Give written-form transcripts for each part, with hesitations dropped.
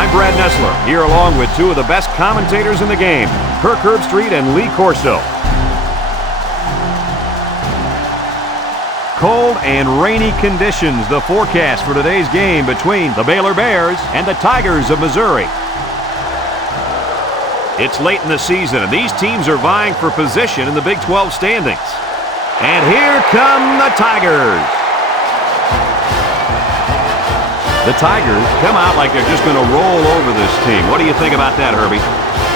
I'm Brad Nessler, here along with two of the best commentators in the game, Kirk Herbstreit and Lee Corso. Cold and rainy conditions, the forecast for today's game between the Baylor Bears and the Tigers of Missouri. It's late in the season, and these teams are vying for position in the Big 12 standings. And here come the Tigers. The Tigers come out like they're just going to roll over this team. What do you think about that, Herbie?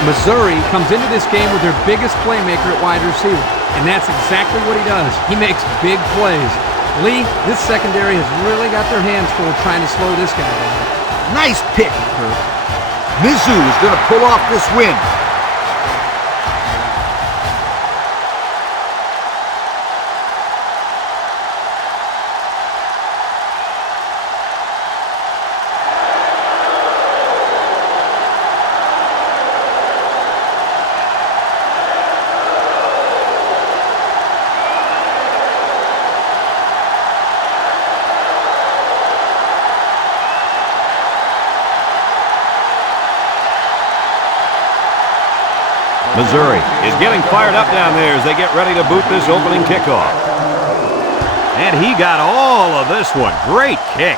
Missouri comes into this game with their biggest playmaker at wide receiver, and that's exactly what he does. He makes big plays. Lee, this secondary has really got their hands full trying to slow this guy down. Nice pick, Kirk. Mizzou is going to pull off this win. Missouri is getting fired up down there as they get ready to boot this opening kickoff. And he got all of this one. Great kick.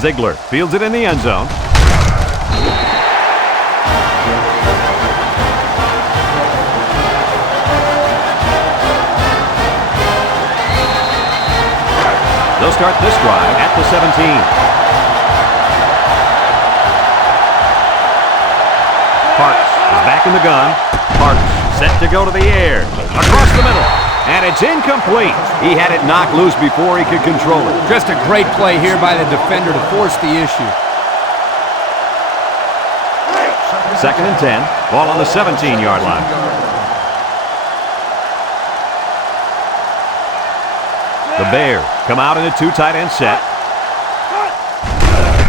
Ziegler fields it in the end zone. They'll start this drive at the 17. Parks is back in the gun. Parks set to go to the air. Across the middle. And it's incomplete. He had it knocked loose before he could control it. Just a great play here by the defender to force the issue. 2nd and 10. Ball on the 17-yard line. The Bears come out in a two tight end set.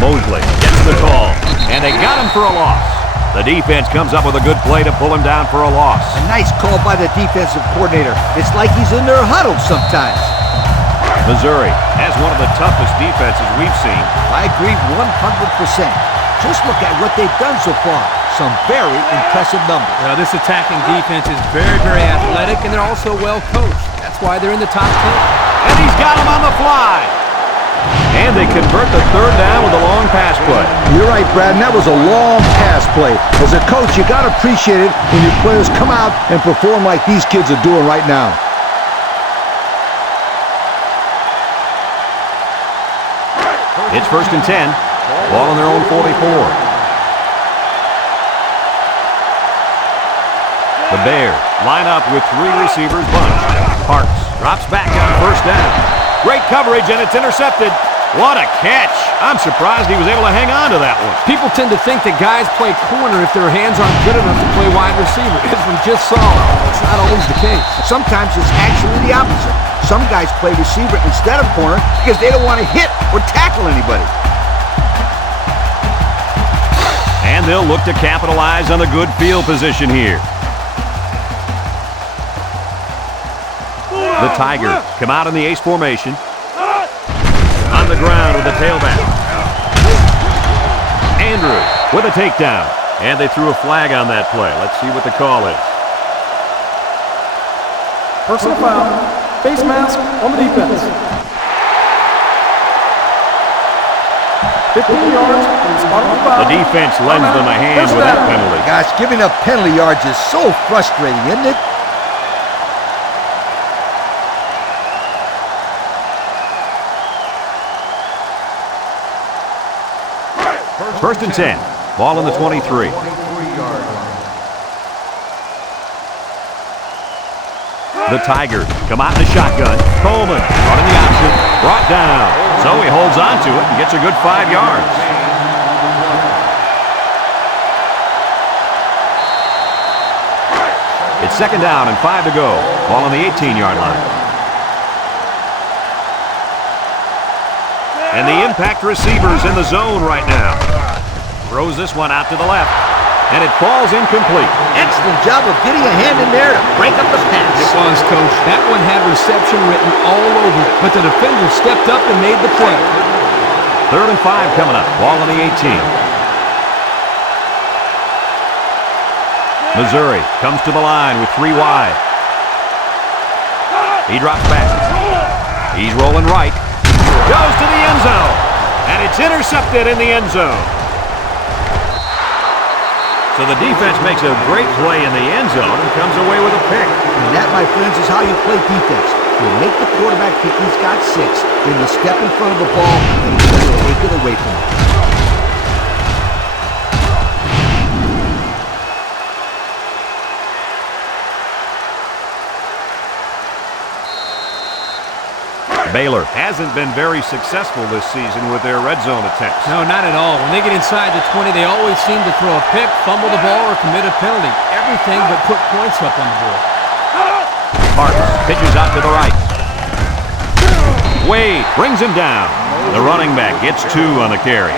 Mosley gets the call. And they got him for a loss. The defense comes up with a good play to pull him down for a loss. A nice call by the defensive coordinator. It's like he's in their huddle sometimes. Missouri has one of the toughest defenses we've seen. I agree 100%. Just look at what they've done so far. Some very impressive numbers. This attacking defense is very, very athletic, and they're also well coached. That's why they're in the top 10. And he's got him on the fly. And they convert the third down with a long pass play. You're right, Brad, and that was a long pass play. As a coach, you got to appreciate it when your players come out and perform like these kids are doing right now. It's 1st and 10. Ball on their own 44. The Bears line up with 3 receivers bunched. Parks drops back on 1st down. Great coverage, and it's intercepted. What a catch. I'm surprised he was able to hang on to that one. People tend to think that guys play corner if their hands aren't good enough to play wide receiver. As we just saw, it's not always the case. Sometimes it's actually the opposite. Some guys play receiver instead of corner because they don't want to hit or tackle anybody. And they'll look to capitalize on the good field position here. The Tigers come out in the ace formation. On the ground with the tailback. Andrews with a takedown. And they threw a flag on that play. Let's see what the call is. Personal foul. Face mask on the defense. 15 yards from the spot of the foul. The defense lends them a hand with that penalty. Gosh, giving up penalty yards is so frustrating, isn't it? 1st and 10. Ball on the 23. The Tigers come out in the shotgun. Coleman running the option. Brought down. So he holds on to it and gets a good 5 yards. It's 2nd down and 5 to go. Ball on the 18-yard line. And the impact receivers in the zone right now. Throws this one out to the left. And it falls incomplete. Excellent job of getting a hand in there to break up the pass. It was, Coach. That one had reception written all over it, but the defender stepped up and made the play. 3rd and 5 coming up. Ball on the 18. Missouri comes to the line with 3 wide. He drops back. He's rolling right. Goes to the end zone. And it's intercepted in the end zone. So the defense makes a great play in the end zone and comes away with a pick. And that, my friends, is how you play defense. You make the quarterback think he's got 6, then you step in front of the ball and you try to take it away from him. Baylor hasn't been very successful this season with their red zone attempts. No, not at all. When they get inside the 20, they always seem to throw a pick, fumble the ball, or commit a penalty. Everything but put points up on the board. Parks pitches out to the right. Wade brings him down. The running back gets 2 on the carry.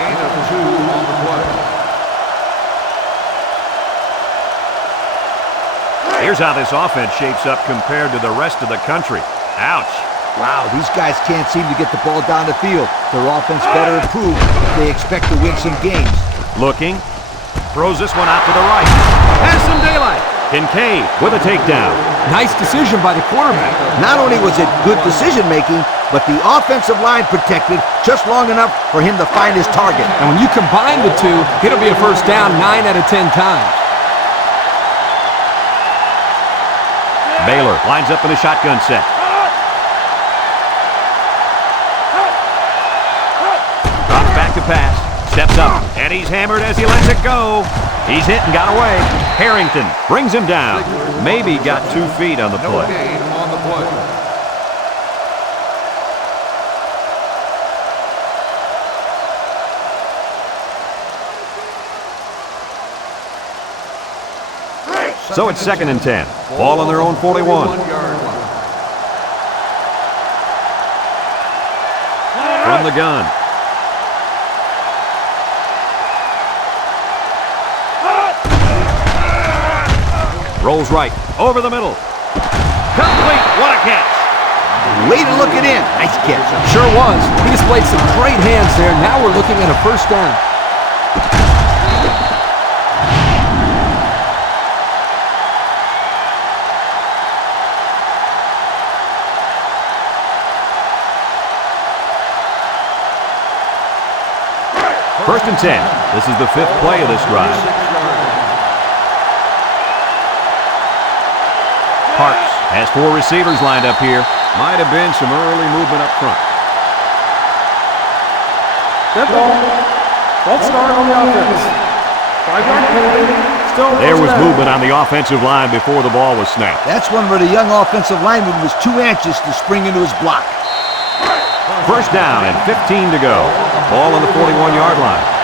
Here's how this offense shapes up compared to the rest of the country. Ouch. Wow, these guys can't seem to get the ball down the field. Their offense better improve if they expect to win some games. Looking. Throws this one out to the right. Has some daylight. Kincaid with a takedown. Nice decision by the quarterback. Not only was it good decision-making, but the offensive line protected just long enough for him to find his target. And when you combine the two, it'll be a first down 9 out of 10 times. Baylor lines up in a shotgun set. Drops back to pass. Steps up, and he's hammered as he lets it go. He's hit and got away. Harrington brings him down. Maybe got 2 feet on the play. So it's 2nd and 10. Ball on their own 41. From the gun. Rolls right, over the middle. Complete, what a catch. Way to look it in. Nice catch. Sure was. He displayed some great hands there. Now we're looking at a first down. First and 10. This is the 5th play of this drive. Parks has 4 receivers lined up here. Might have been some early movement up front. Dead ball. False start on the offense. 5-yard penalty. Still There was first down. movement on the offensive line before the ball was snapped. That's one where the young offensive lineman was too anxious to spring into his block. First down and 15 to go. Ball on the 41-yard line.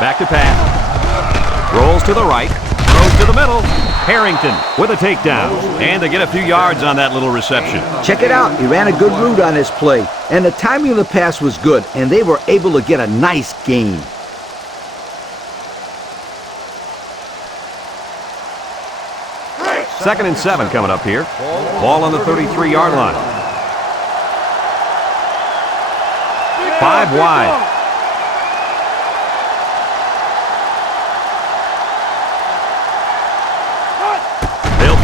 Back to pass. Rolls to the right. Throws to the middle. Harrington with a takedown. And they get a few yards on that little reception. Check it out. He ran a good route on this play. And the timing of the pass was good. And they were able to get a nice gain. Second and 7 coming up here. Ball on the 33-yard line. 5 wide.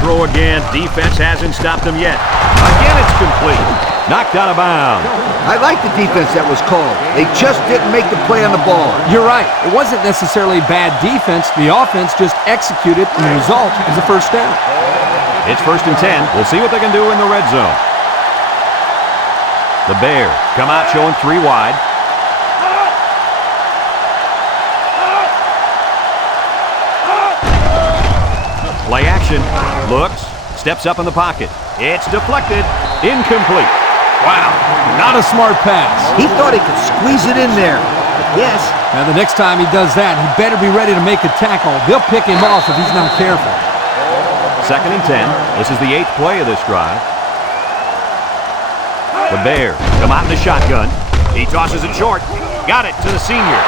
Throw again. Defense hasn't stopped them yet. Again, it's complete. Knocked out of bounds. I like the defense that was called. They just didn't make the play on the ball. You're right. It wasn't necessarily bad defense. The offense just executed, and the result is a first down. It's 1st and 10. We'll see what they can do in the red zone. The Bears come out showing 3 wide. Play action. Looks. Steps up in the pocket. It's deflected. Incomplete. Wow. Not a smart pass. He thought he could squeeze it in there. But yes. Now, the next time he does that, he better be ready to make a tackle. They'll pick him off if he's not careful. 2nd and 10. This is the 8th play of this drive. The Bears come out in the shotgun. He tosses it short. Got it to the senior.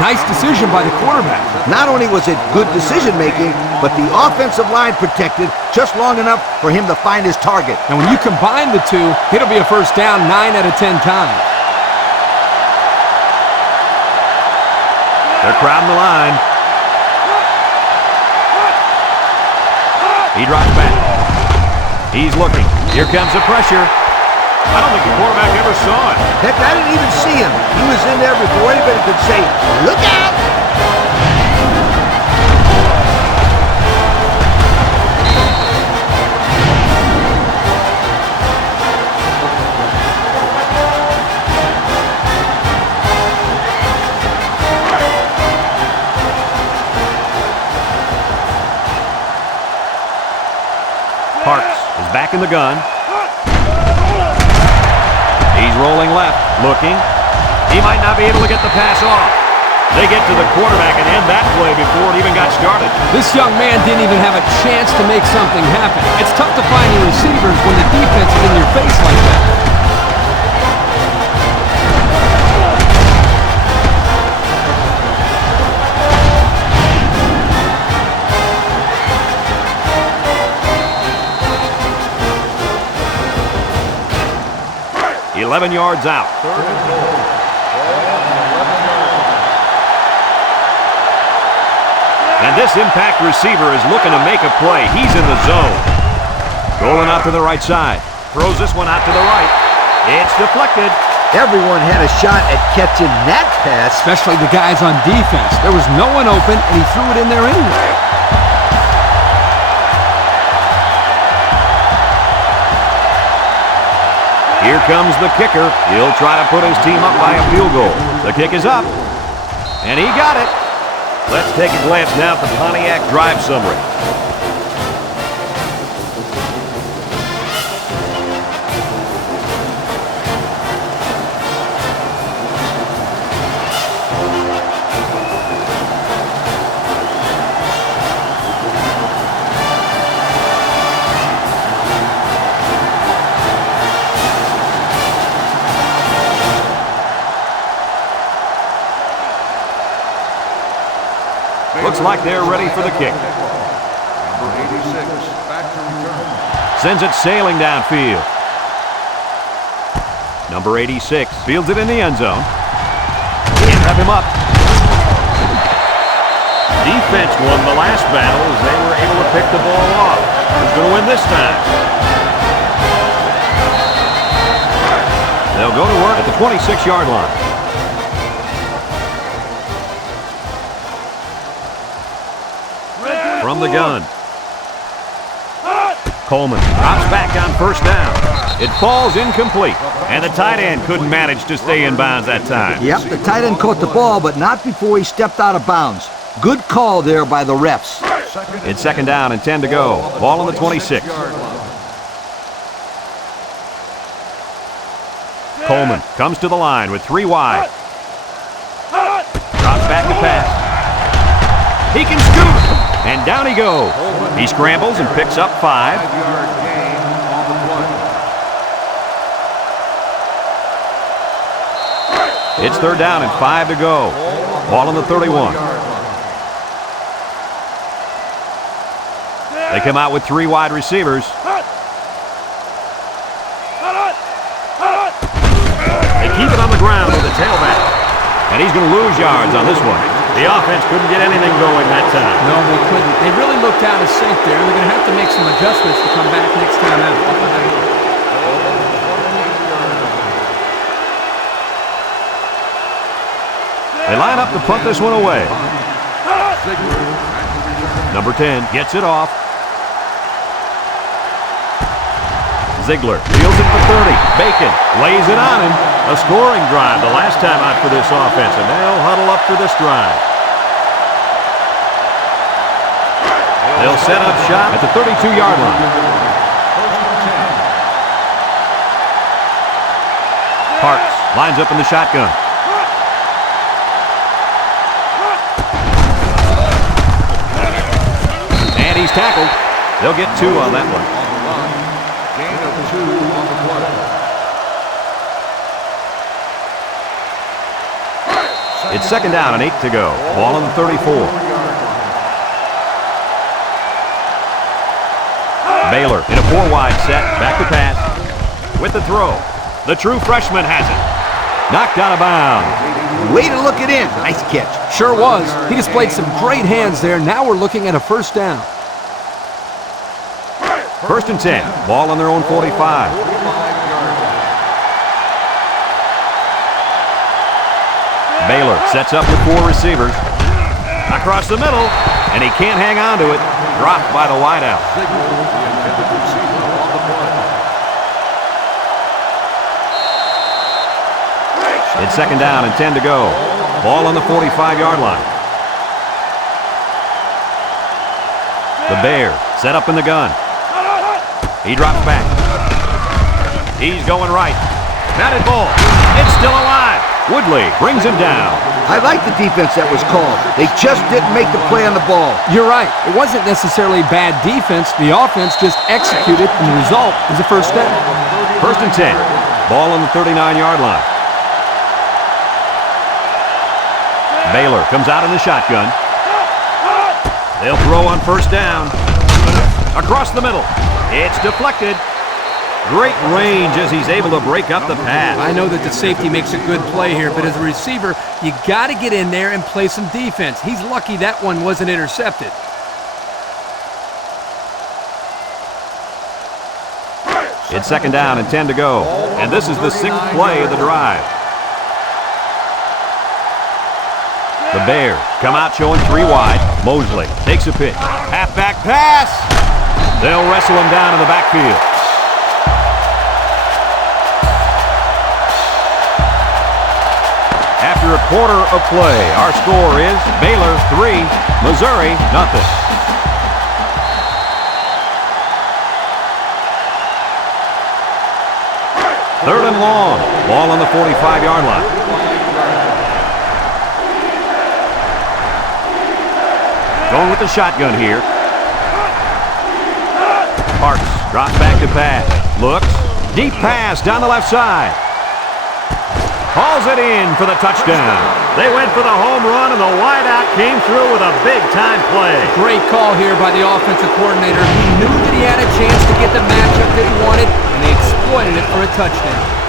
Nice decision by the quarterback. Not only was it good decision-making, but the offensive line protected just long enough for him to find his target. And when you combine the two, it'll be a first down 9 out of 10 times. They're crowding the line. He drops back. He's looking. Here comes the pressure. I don't think the quarterback ever saw it. Heck, I didn't even see him. He was in there before anybody could say, "Look out!" Parks is back in the gun. He's rolling left, looking. He might not be able to get the pass off. They get to the quarterback and end that play before it even got started. This young man didn't even have a chance to make something happen. It's tough to find your receivers when the defense is in your face like that. .11 yards out. And this impact receiver is looking to make a play. He's in the zone. Rolling out to the right side. Throws this one out to the right. It's deflected. Everyone had a shot at catching that pass. Especially the guys on defense. There was no one open, and he threw it in there anyway. Here comes the kicker. He'll try to put his team up by a field goal. The kick is up, and he got it. Let's take a glance now at the Pontiac drive summary. Looks like they're ready for the kick. Number 86, back to return. Sends it sailing downfield. Number 86 fields it in the end zone. Can't have him up. Defense won the last battle as they were able to pick the ball off. Who's going to win this time? They'll go to work at the 26-yard line. From the gun. Coleman drops back on first down. It falls incomplete, and the tight end couldn't manage to stay in bounds that time. Yep, the tight end caught the ball, but not before he stepped out of bounds. Good call there by the refs. It's second down and 10 to go. Ball on the 26. Coleman comes to the line with 3 wide. Drops back to pass. He can scoot, and down he goes. He scrambles and picks up 5. 5-yard gain on the play. It's third down and 5 to go. Ball on the 31. They come out with 3 wide receivers. They keep it on the ground with the tailback. And he's going to lose yards on this one. The offense couldn't get anything going that time. No, they couldn't. They really looked out of sync there. They're going to have to make some adjustments to come back next time out. They line up to punt this one away. Number 10 gets it off. Ziegler fields it for 30. Bacon lays it on him. A scoring drive the last time out for this offense, and they'll huddle up for this drive. They'll set up shop at the 32-yard line. Parks lines up in the shotgun. And he's tackled. They'll get 2 on that one. Gain of 2 on the play. It's second down and 8 to go. Ball on the 34. Baylor in a 4-wide set. Back to pass. With the throw. The true freshman has it. Knocked out of bounds. Way to look it in. Nice catch. Sure was. He displayed some great hands there. Now we're looking at a first down. First and 10. Ball on their own 45. Baylor sets up with 4 receivers. Across the middle, and he can't hang on to it. Dropped by the wideout. It's second down and 10 to go. Ball on the 45-yard line. The Bears set up in the gun. He drops back. He's going right. Batted ball. It's still alive. Woodley brings him down. I like the defense that was called. They just didn't make the play on the ball. You're right. It wasn't necessarily bad defense. The offense just executed, and the result is a first down. First and 10. Ball on the 39-yard line. Baylor comes out in the shotgun. They'll throw on first down. Across the middle. It's deflected. Great range as he's able to break up the pass. I know that the safety makes a good play here, but as a receiver, you got to get in there and play some defense. He's lucky that one wasn't intercepted. It's second down and 10 to go. And this is the 6th play of the drive. The Bears come out showing 3 wide. Mosley takes a pitch. Halfback pass. They'll wrestle him down in the backfield. After a quarter of play, our score is Baylor 3, Missouri 0. Third and long. Ball on the 45-yard line. Going with the shotgun here. Parks drops back to pass. Looks. Deep pass down the left side. Hauls it in for the touchdown. They went for the home run, and the wideout came through with a big-time play. Great call here by the offensive coordinator. He knew that he had a chance to get the matchup that he wanted, and they exploited it for a touchdown.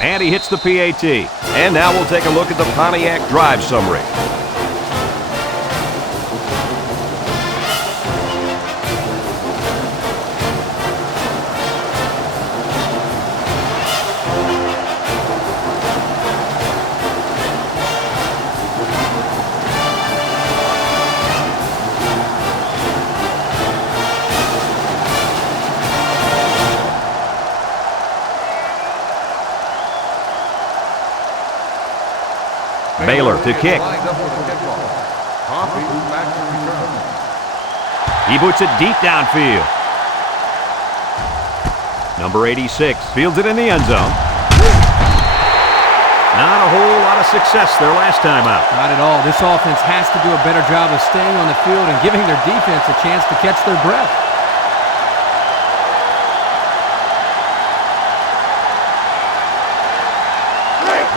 And he hits the PAT. And now we'll take a look at the Pontiac drive summary. Baylor to kick. He boots it deep downfield. Number 86 fields it in the end zone. Not a whole lot of success their last time out. Not at all. This offense has to do a better job of staying on the field and giving their defense a chance to catch their breath.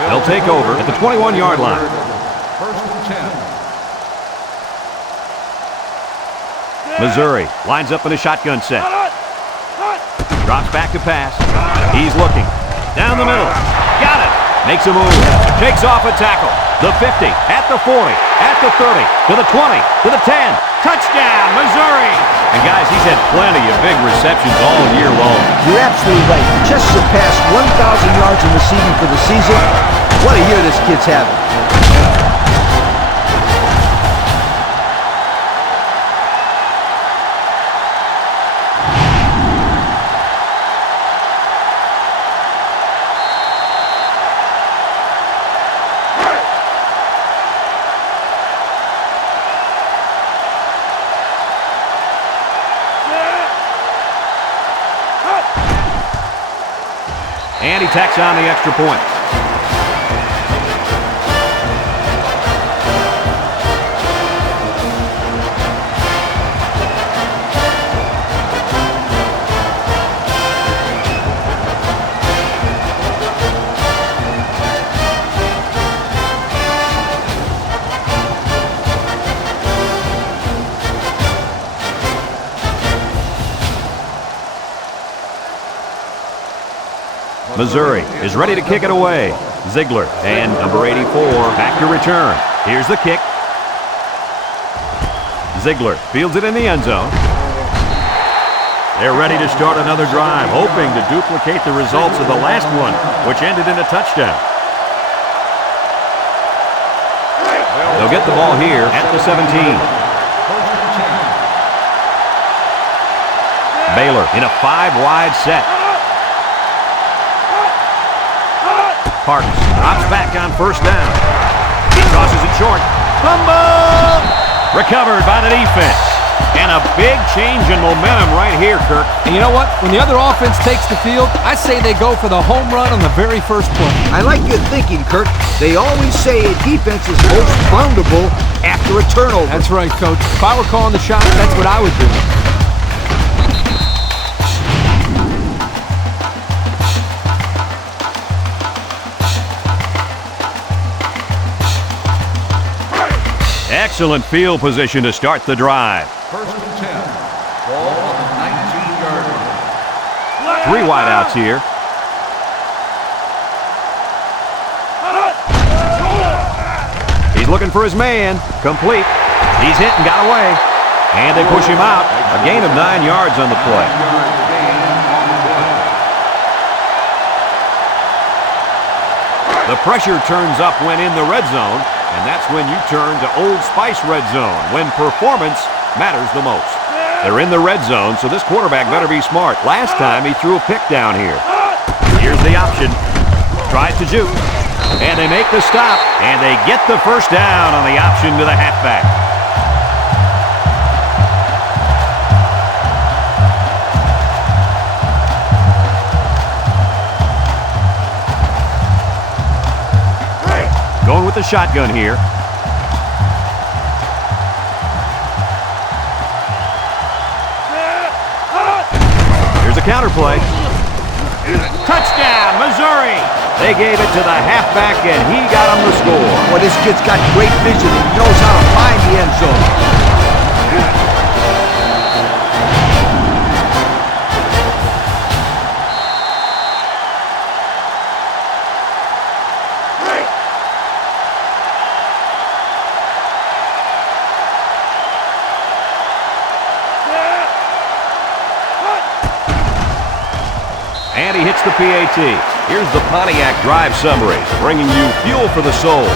They'll take over at the 21-yard line. First and 10. Missouri lines up in a shotgun set. Drops back to pass. He's looking. Down the middle. Got it. Makes a move. Takes off a tackle. The 50, at the 40, at the 30, to the 20, to the 10. Touchdown, Missouri! And guys, he's had plenty of big receptions all year long. You're absolutely right. He just surpassed 1,000 yards in receiving for the season. What a year this kid's having. And he tacks on the extra point. Missouri is ready to kick it away. Ziegler and number 84 back to return. Here's the kick. Ziegler fields it in the end zone. They're ready to start another drive, hoping to duplicate the results of the last one, which ended in a touchdown. They'll get the ball here at the 17. Baylor in a 5-wide set. Parks drops back on first down. He tosses it short. Fumble! Recovered by the defense. And a big change in momentum right here, Kirk. And you know what? When the other offense takes the field, I say they go for the home run on the very first play. I like your thinking, Kirk. They always say a defense is most vulnerable after a turnover. That's right, Coach. If I were calling the shots, that's what I would do. Excellent field position to start the drive. First and 10. Ball on the 19-yard line. 3 wideouts here. He's looking for his man. Complete. He's hit and got away. And they push him out. A gain of 9 yards on the play. The pressure turns up when in the red zone. And that's when you turn to Old Spice Red Zone, when performance matters the most. They're in the red zone, so this quarterback better be smart. Last time he threw a pick down here. Here's the option. Tries to juke. And they make the stop. And they get the first down on the option to the halfback. Going with the shotgun here. Here's a counter play. Touchdown, Missouri! They gave it to the halfback, and he got him the score. Well, this kid's got great vision and he knows how to find the end zone. And he hits the PAT. Here's the Pontiac Drive summary, bringing you fuel for the soul.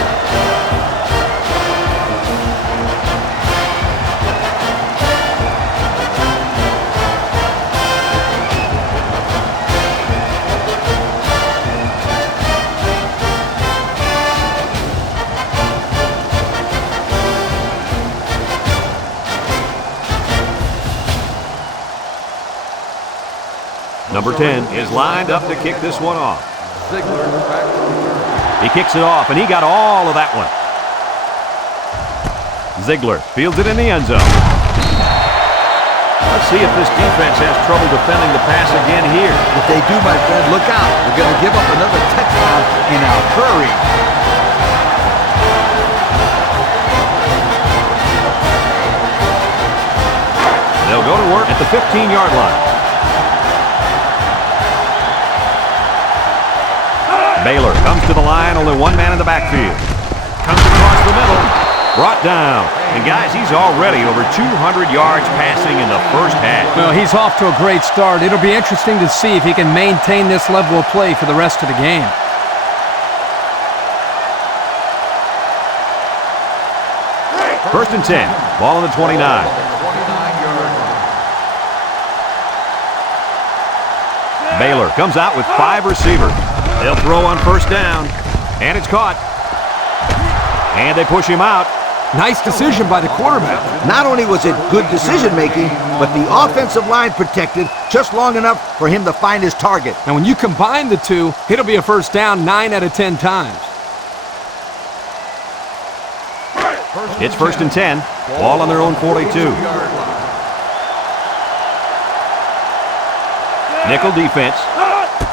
Number 10 is lined up to kick this one off. Ziegler back to return. He kicks it off, and he got all of that one. Ziegler fields it in the end zone. Let's see if this defense has trouble defending the pass again here. If they do, my friend, look out. They're going to give up another touchdown in a hurry. They'll go to work at the 15-yard line. Baylor comes to the line, only one man in the backfield. Comes across the middle, brought down. And guys, he's already over 200 yards passing in the first half. Well, he's off to a great start. It'll be interesting to see if he can maintain this level of play for the rest of the game. First and 10, ball on the 29. 29-yard line. Baylor comes out with 5 receivers. They'll throw on first down, and it's caught. And they push him out. Nice decision by the quarterback. Not only was it good decision-making, but the offensive line protected just long enough for him to find his target. And when you combine the two, it'll be a first down 9 out of 10 times. It's 1st and 10. Ball on their own 42. Nickel defense.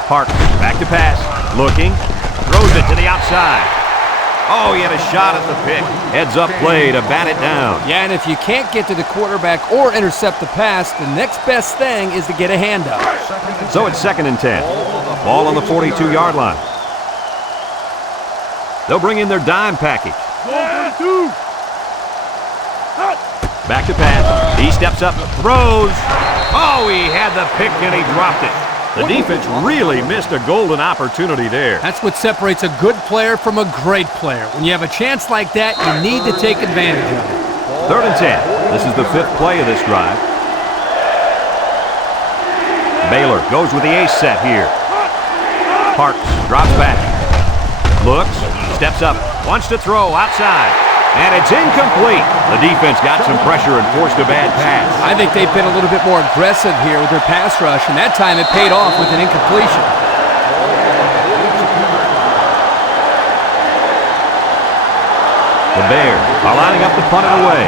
Parks back to pass. Looking. Throws it to the outside. Oh, he had a shot at the pick. Heads up play to bat it down. Yeah, and if you can't get to the quarterback or intercept the pass, the next best thing is to get a handoff. So it's 2nd and 10. Ball on the 42-yard line. They'll bring in their dime package. Back to pass. He steps up, throws. Oh, he had the pick and he dropped it. The defense really missed a golden opportunity there. That's what separates a good player from a great player. When you have a chance like that, you need to take advantage of it. 3rd and 10. This is the 5th play of this drive. Baylor goes with the ace set here. Parks drops back. Looks, steps up, wants to throw outside. And it's incomplete. The defense got some pressure and forced a bad pass. I think they've been a little bit more aggressive here with their pass rush, and that time it paid off with an incompletion. The Bears are lining up to punt it away.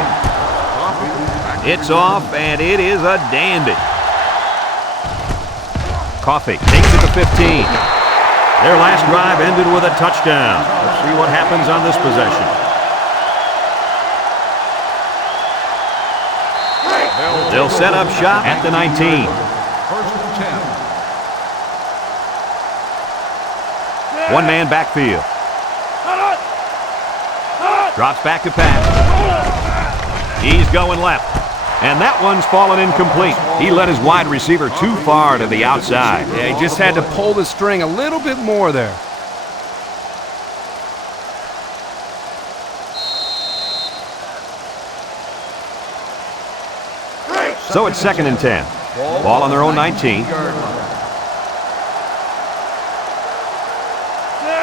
It's off, and it is a dandy. Coffee takes it to 15. Their last drive ended with a touchdown. Let's see what happens on this possession. They'll set up shop at the 19. 1st and 10. One-man backfield. Drops back to pass. He's going left. And that one's fallen incomplete. He led his wide receiver too far to the outside. Yeah, he just had to pull the string a little bit more there. So it's 2nd and 10. Ball on their own 19.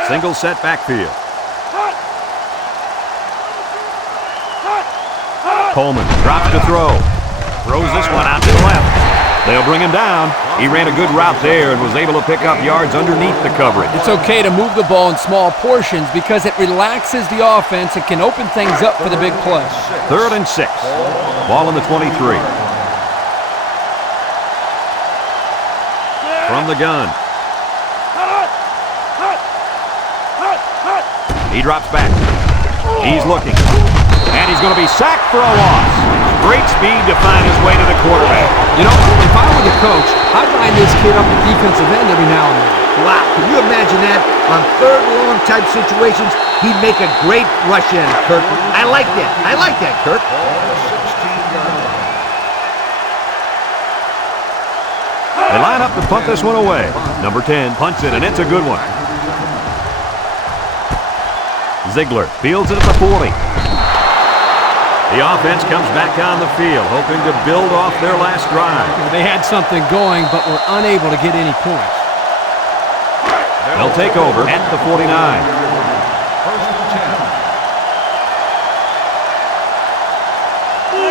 Single set backfield. Coleman drops to throw. Throws this one out to the left. They'll bring him down. He ran a good route there and was able to pick up yards underneath the coverage. It's okay to move the ball in small portions because it relaxes the offense and can open things up for the big play. 3rd and 6. Ball on the 23. From the gun. He drops back. He's looking. And he's going to be sacked for a loss. Great speed to find his way to the quarterback. You know, if I were the coach, I'd line this kid up at defensive end every now and then. Wow, can you imagine that? On 3rd and long type situations, he'd make a great rush in, Kirk. I like that. I like that, Kirk. They line up to punt this one away. Number 10 punts it, and it's a good one. Ziegler fields it at the 40. The offense comes back on the field, hoping to build off their last drive. They had something going, but were unable to get any points. They'll take over at the 49. 1st and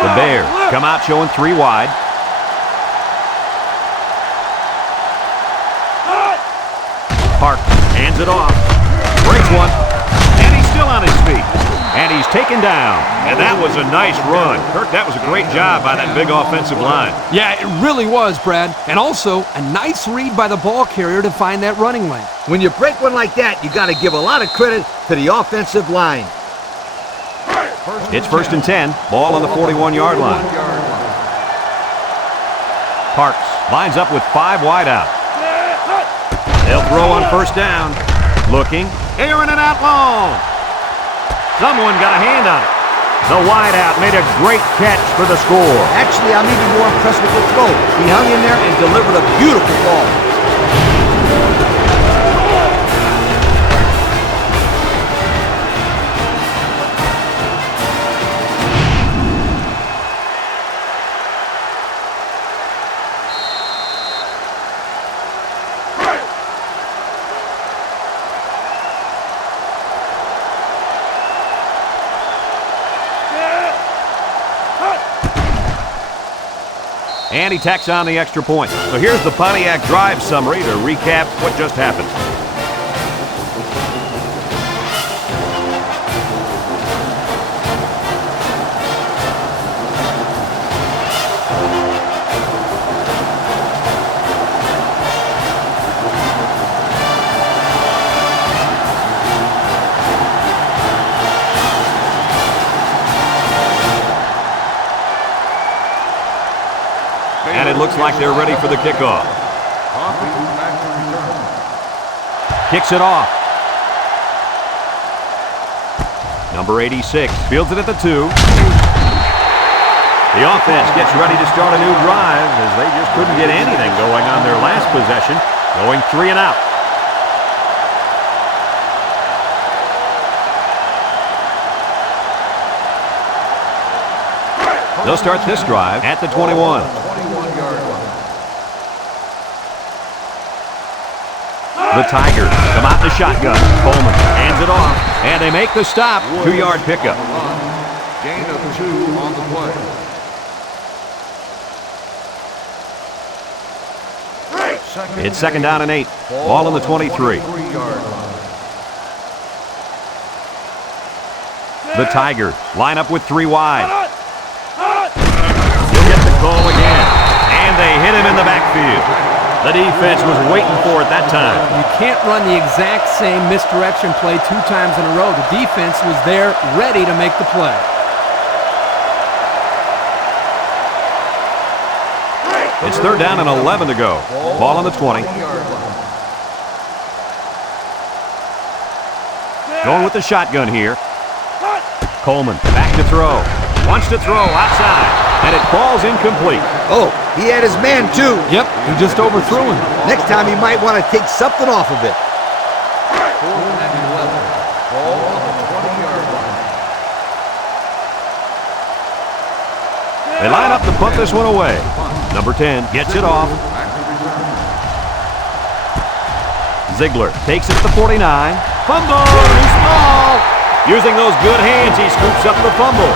10. The Bears come out showing 3 wide. Parks hands it off. Breaks one. And he's still on his feet. And he's taken down. And that was a nice run. Kirk, that was a great job by that big offensive line. Yeah, it really was, Brad. And also, a nice read by the ball carrier to find that running lane. When you break one like that, you got to give a lot of credit to the offensive line. It's 1st and 10. Ball on the 41-yard line. Parks lines up with 5 wide out. They'll throw on 1st down. Looking. Airing it out long. Someone got a hand on it. The wideout made a great catch for the score. Actually, I'm even more impressed with the throw. He hung in there and delivered a beautiful ball. And he tacks on the extra point. So here's the Pontiac drive summary to recap what just happened. And it looks like they're ready for the kickoff. Kicks it off. Number 86 fields it at the 2. The offense gets ready to start a new drive as they just couldn't get anything going on their last possession, going 3 and out. They'll start this drive at the 21. The Tigers come out in the shotgun. Coleman hands it off, and they make the stop. 2-yard pickup. Gain of 2 on the play. It's 2nd down and 8. Ball on the 23. The Tigers line up with 3 wide. He'll get the call again, and they hit him in the backfield. The defense was waiting for it that time. You can't run the exact same misdirection play 2 times in a row. The defense was there ready to make the play. It's 3rd down and 11 to go. Ball on the 20. Going with the shotgun here. Coleman back to throw. Wants to throw outside, and it falls incomplete. Oh, he had his man too. Yep, he just overthrew him. Next time he might want to take something off of it. 4th and 11. Ball on the 20-yard line. They line up to punt this one away. Number 10 gets it off. Ziegler takes it to the 49. Fumble! He's small! Using those good hands, he scoops up the fumble.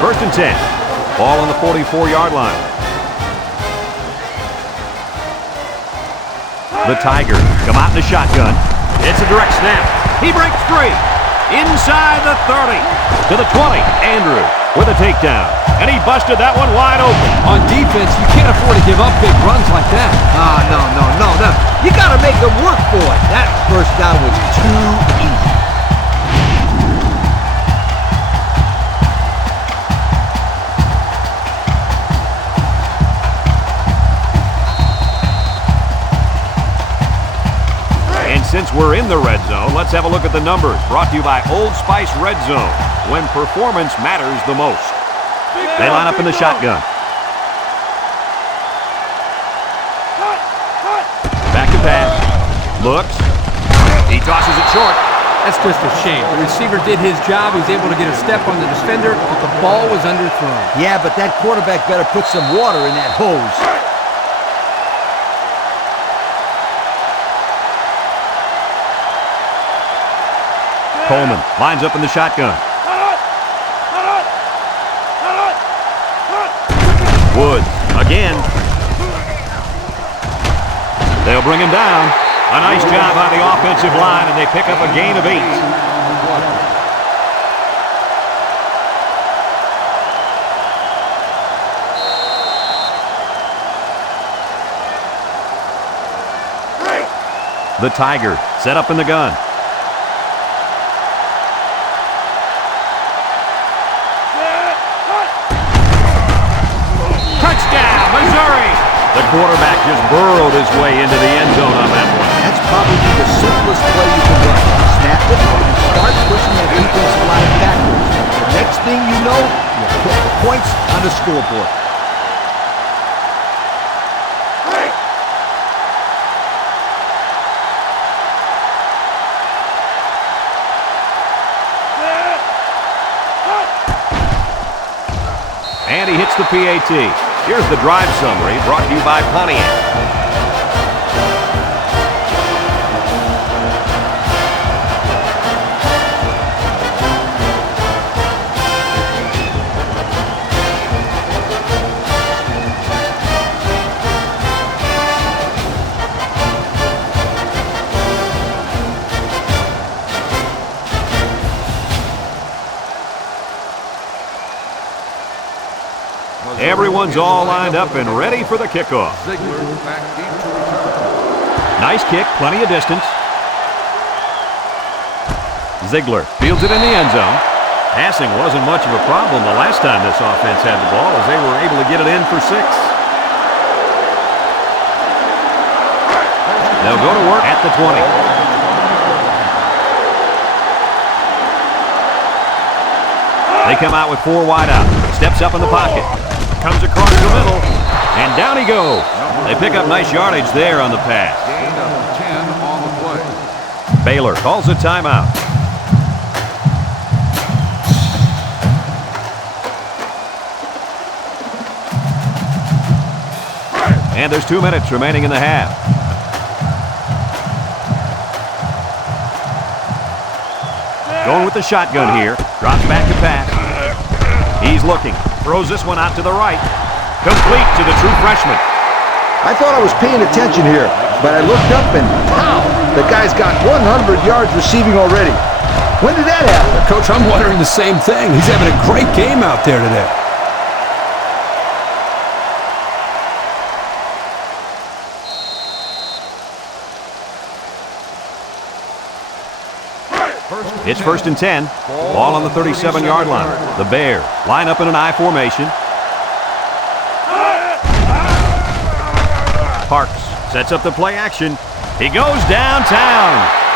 First and 10. Ball on the 44-yard line. The Tigers come out in the shotgun. It's a direct snap. He breaks free. Inside the 30. To the 20. Andrew with a takedown. And he busted that one wide open. On defense, you can't afford to give up big runs like that. No. You got to make them work for it. That first down was too easy. Since we're in the red zone, let's have a look at the numbers. Brought to you by Old Spice Red Zone, when performance matters the most. They line up in the shotgun. Back to pass. Looks. He tosses it short. That's just a shame. The receiver did his job. He was able to get a step on the defender, but the ball was underthrown. Yeah, but that quarterback better put some water in that hose. Coleman lines up in the shotgun. Woods again. They'll bring him down. A nice job on the offensive line, and they pick up a gain of 8. The Tigers set up in the gun. The quarterback just burrowed his way into the end zone on that one. That's probably the simplest play you can run. Snap it and start pushing that defensive line backwards. The next thing you know, you put points on the scoreboard. And he hits the PAT. Here's the drive summary brought to you by Pontiac. Everyone's all lined up and ready for the kickoff. Ziegler back deep to return. Nice kick, plenty of distance. Ziegler fields it in the end zone. Passing wasn't much of a problem the last time this offense had the ball, as they were able to get it in for 6. They'll go to work at the 20. They come out with 4 wide out. Steps up in the pocket. Comes across the middle. And down he goes. They pick up nice yardage there on the pass. Gain of 10 on the play. Baylor calls a timeout. And there's 2 minutes remaining in the half. Going with the shotgun here. Drops back to pass. He's looking. Throws this one out to the right. Complete to the true freshman. I thought I was paying attention here, but I looked up and pow! The guy's got 100 yards receiving already. When did that happen? Coach, I'm wondering the same thing. He's having a great game out there today. It's 1st and 10. Ball on the 37-yard line. The Bears line up in an I formation. Parks sets up the play action. He goes downtown.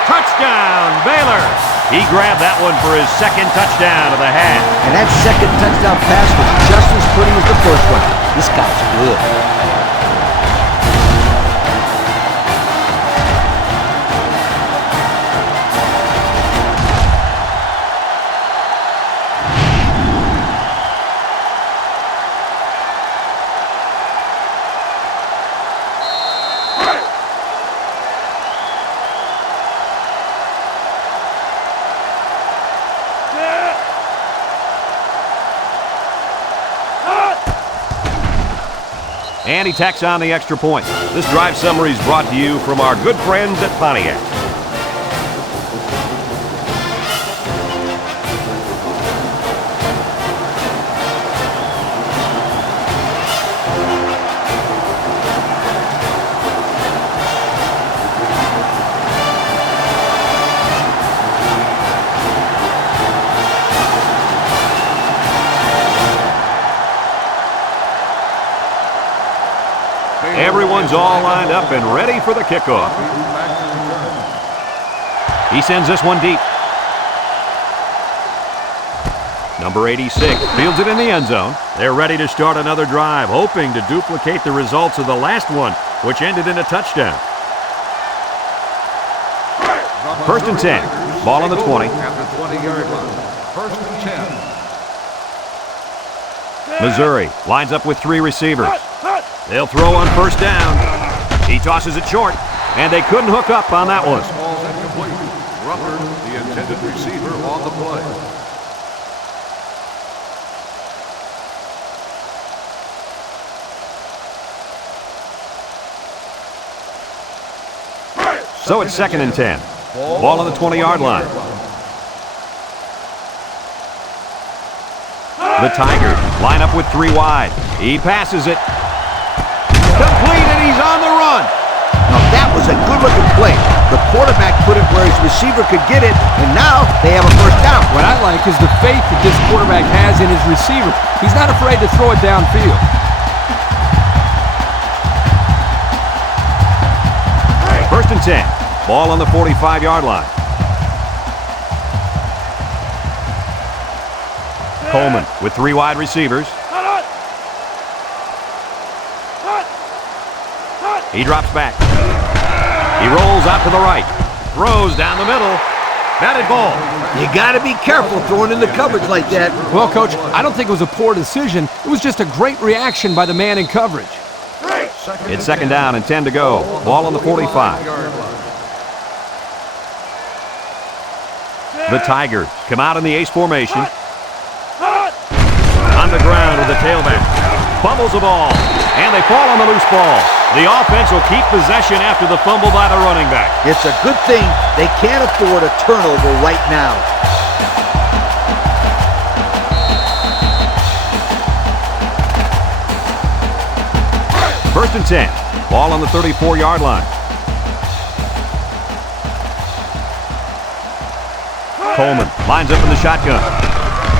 Touchdown, Baylor. He grabbed that one for his 2nd touchdown of the half. And that 2nd touchdown pass was just as pretty as the first one. This guy's good. And he tacks on the extra point. This drive summary is brought to you from our good friends at Pontiac. Everyone's all lined up and ready for the kickoff. He sends this one deep. Number 86 fields it in the end zone. They're ready to start another drive, hoping to duplicate the results of the last one, which ended in a touchdown. 1st and 10. Ball on the 20. At the 20-yard line. 1st and 10. Missouri lines up with 3 receivers. They'll throw on 1st down. He tosses it short, and they couldn't hook up on that one. Ball's incomplete. Rucker, the intended receiver, on the play. So it's 2nd and 10. Ball on the 20-yard line. The Tigers line up with 3 wide. He passes it. Complete, and he's on the run. Now that was a good-looking play. The quarterback put it where his receiver could get it, and now they have a 1st down. What I like is the faith that this quarterback has in his receiver. He's not afraid to throw it downfield. 1st and 10. Ball on the 45-yard line. Coleman with 3 wide receivers. He drops back. He rolls out to the right. Throws down the middle. Batted ball. You got to be careful throwing in the coverage like that. Well, Coach, I don't think it was a poor decision. It was just a great reaction by the man in coverage. It's 2nd down and 10 to go. Ball on the 45. The Tigers come out in the ace formation. On the ground with the tailback. Fumbles the ball, and they fall on the loose ball. The offense will keep possession after the fumble by the running back. It's a good thing they can't afford a turnover right now. First and 10. Ball on the 34-yard line. Coleman lines up in the shotgun.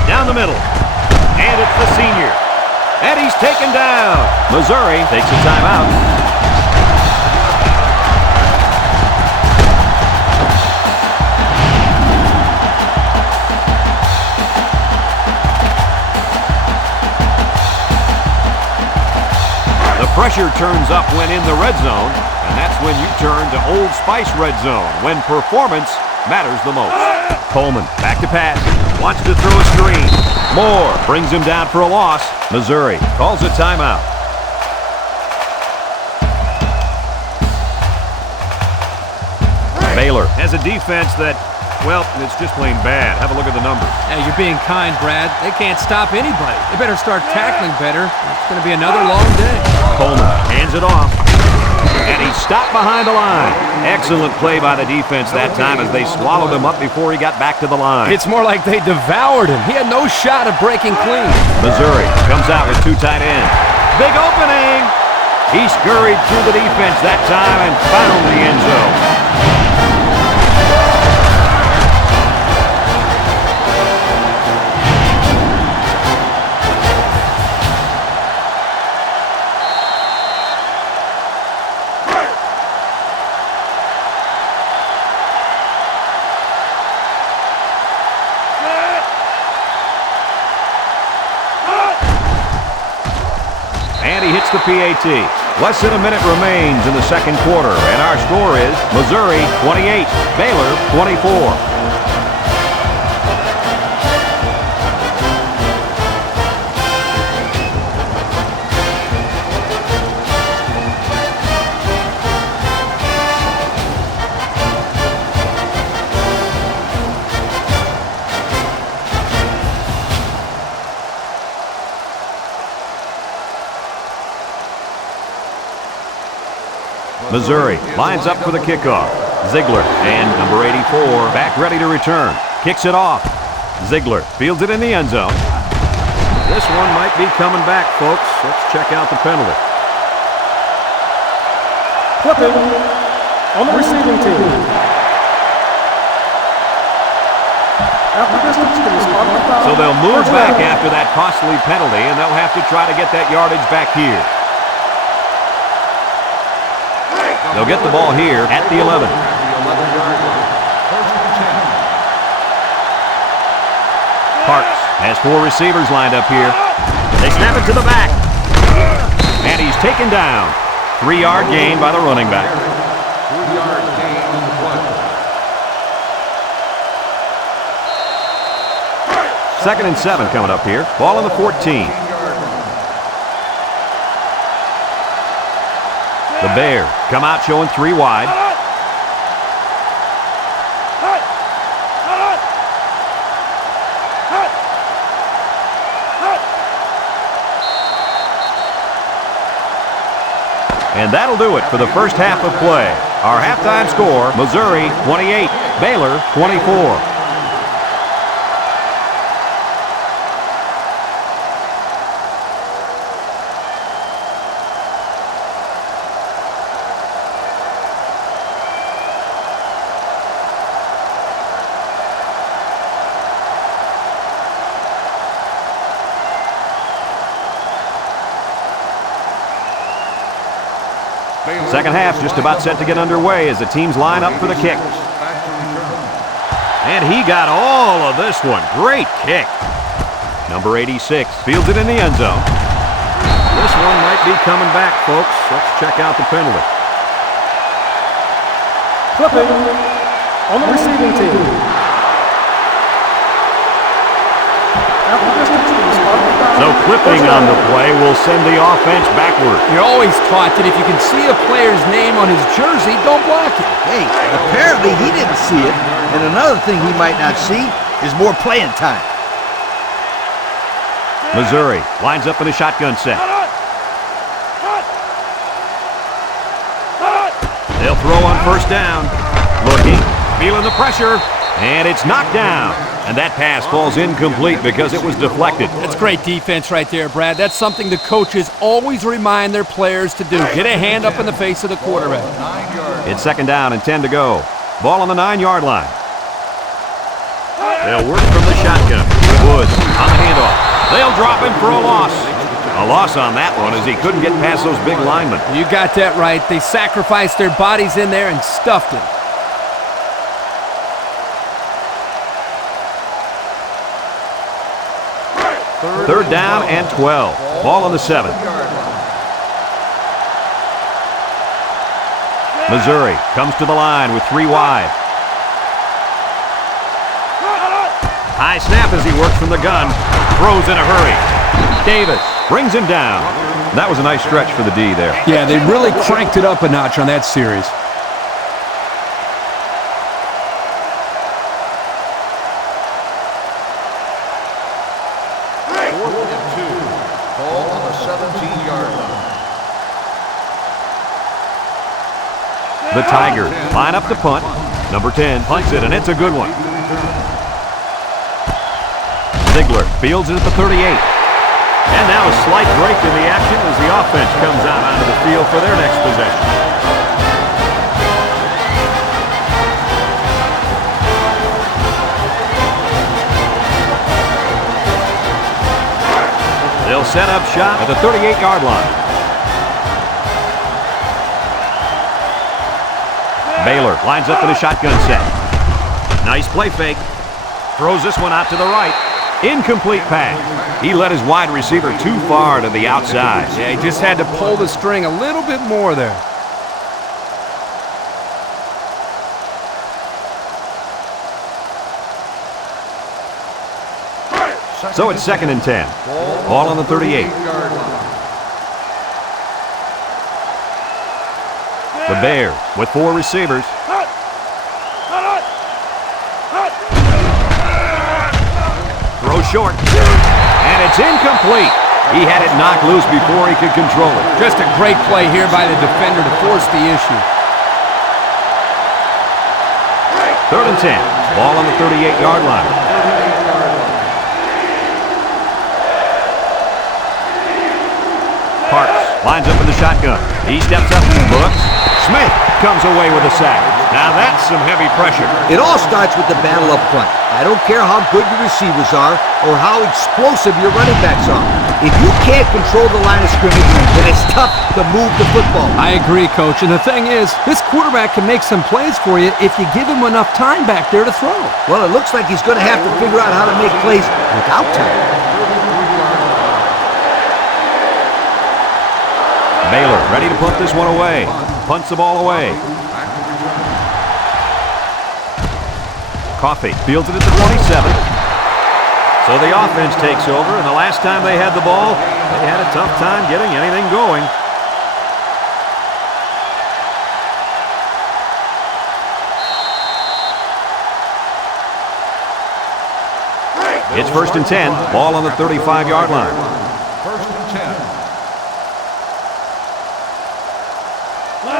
Down the middle. And it's the senior. And he's taken down. Missouri takes a timeout. The pressure turns up when in the red zone, and that's when you turn to Old Spice Red Zone, when performance matters the most. Coleman back to pass, wants to throw a screen. Moore brings him down for a loss. Missouri calls a timeout. Baylor has a defense that, well, it's just plain bad. Have a look at the numbers. Hey, you're being kind, Brad. They can't stop anybody. They better start tackling better. It's going to be another long day. Coleman hands it off. And he's stopped behind the line. Excellent play by the defense that time as they swallowed him up before he got back to the line. It's more like they devoured him. He had no shot of breaking clean. Missouri comes out with two tight ends. Big opening. He scurried through the defense that time and found the end zone. The PAT. Less than a minute remains in the second quarter, and our score is Missouri 28, Baylor 24. Missouri lines up for the kickoff. Ziegler and number 84 back ready to return. Kicks it off. Ziegler fields it in the end zone. This one might be coming back, folks. Let's check out the penalty. Clipping on the receiving team. After distance to the spot of the foul. So they'll move back after that costly penalty, and they'll have to try to get that yardage back here. They'll get the ball here at the 11. Parks has four receivers lined up here. They snap it to the back. And he's taken down. 3-yard gain by the running back. 3-yard gain in the play. Second and 7 coming up here. Ball on the 14. The Bears come out showing 3 wide. And that'll do it for the first half of play. Our halftime score, Missouri 28, Baylor 24. Second half just about set to get underway as the teams line up for the kick. And he got all of this one. Great kick. Number 86 fields it in the end zone. This one might be coming back, folks. Let's check out the penalty. Clipping on the receiving team. After distance to the spot of the foul. So clipping on the play will send the offense backward. You're always taught that if you can see a player's name on his jersey, don't block it. Hey, apparently he didn't see it. And another thing he might not see is more playing time. Missouri lines up in a shotgun set. They'll throw on first down. Looking, feeling the pressure, and it's knocked down. And that pass falls incomplete because it was deflected. That's great defense right there, Brad. That's something the coaches always remind their players to do. Get a hand up in the face of the quarterback. 9 yards. It's 2nd down and 10 to go. Ball on the 9-yard line. They'll work from the shotgun. Woods on the handoff. They'll drop him for a loss. A loss on that one as he couldn't get past those big linemen. You got that right. They sacrificed their bodies in there and stuffed it. Third down and 12. Ball on the 7. Missouri comes to the line with 3 wide. High snap as he works from the gun. Throws in a hurry. Davis brings him down. That was a nice stretch for the D there. Yeah, they really cranked it up a notch on that series. Ball on the 17-yard line. The Tigers line up the punt. Number 10 punts it, and it's a good one. Ziegler fields it at the 38. And now a slight break in the action as the offense comes out onto the field for their next possession. They'll set up shop at the 38-yard line. Baylor lines up in a shotgun set. Nice play fake. Throws this one out to the right. Incomplete pass. He led his wide receiver too far to the outside. Yeah, he just had to pull the string a little bit more there. So it's 2nd and 10. Ball on the 38. The Bears with 4 receivers. Throw short. And it's incomplete. He had it knocked loose before he could control it. Just a great play here by the defender to force the issue. 3rd and 10. Ball on the 38-yard line. Parks lines up in the shotgun. He steps up, looks. Smith comes away with a sack. Now that's some heavy pressure. It all starts with the battle up front. I don't care how good your receivers are or how explosive your running backs are. If you can't control the line of scrimmage, then it's tough to move the football. I agree, Coach. And the thing is, this quarterback can make some plays for you if you give him enough time back there to throw. Well, it looks like he's going to have to figure out how to make plays without time. Baylor ready to punt this one away. Punts the ball away. Coffee fields it at the 27. So the offense takes over, and the last time they had the ball, they had a tough time getting anything going. It's 1st and 10. Ball on the 35-yard line. 1st and 10.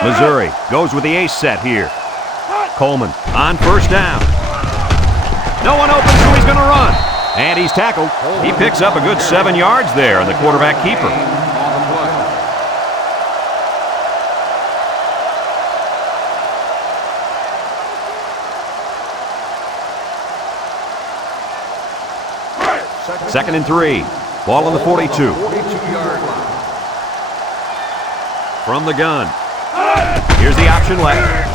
Missouri goes with the ace set here. Coleman on 1st down. No one open, so he's going to run. And he's tackled. He picks up a good 7 yards there, and the quarterback keeper. Second and 3. Ball on the 42. 42-yard line. From the gun. Here's the option left.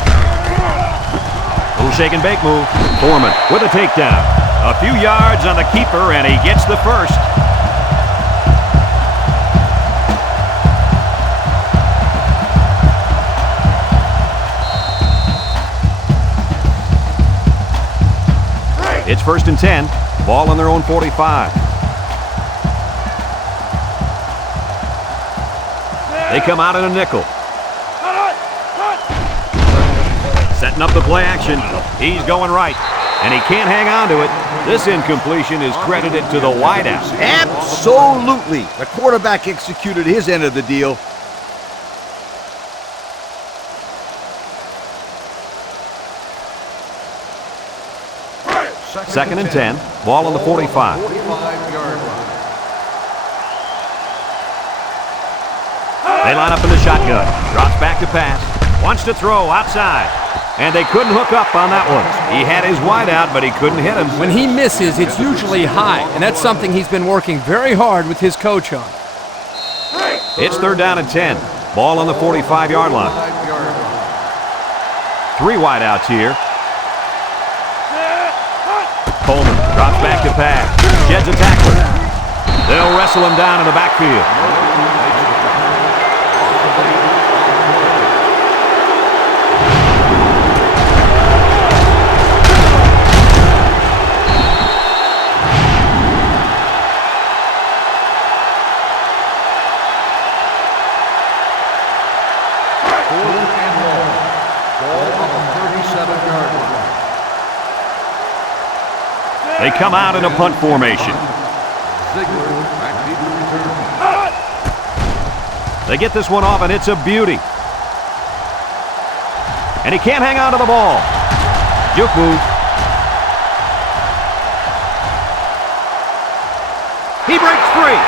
Little shake and bake move. Foreman with a takedown. A few yards on the keeper, and he gets the first. It's 1st and 10. Ball on their own 45. They come out in a nickel. Setting up the play action. He's going right, and he can't hang on to it. This incompletion is credited to the wideout. Absolutely. The quarterback executed his end of the deal. Second and 10. Ball on the 45. 45-yard line. They line up in the shotgun. Drops back to pass. Wants to throw outside. And they couldn't hook up on that one. He had his wide out, but he couldn't hit him. When he misses, it's usually high, and that's something he's been working very hard with his coach on. It's third down and 10. Ball on the 45-yard line. 5-yard line. 3 wide outs here. Coleman drops back to pass. Sheds a tackler. They'll wrestle him down in the backfield. They come out in a punt formation. Ziegler back deep to return. They get this one off, and it's a beauty. And he can't hang on to the ball. Juke move. He breaks free.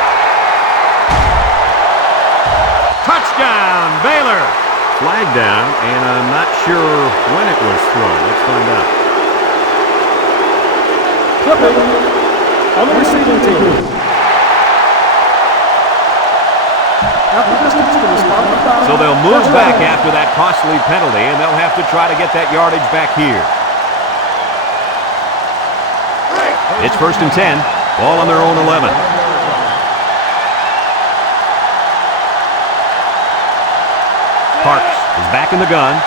Touchdown, Baylor. Flag down, and I'm not sure when it was thrown. Let's find out. Clipping on the receiving team. After distance to the spot of the foul. So they'll move back after that costly penalty, and they'll have to try to get that yardage back here. It's first and 10. Ball on their own 11. Parks is back in the gun.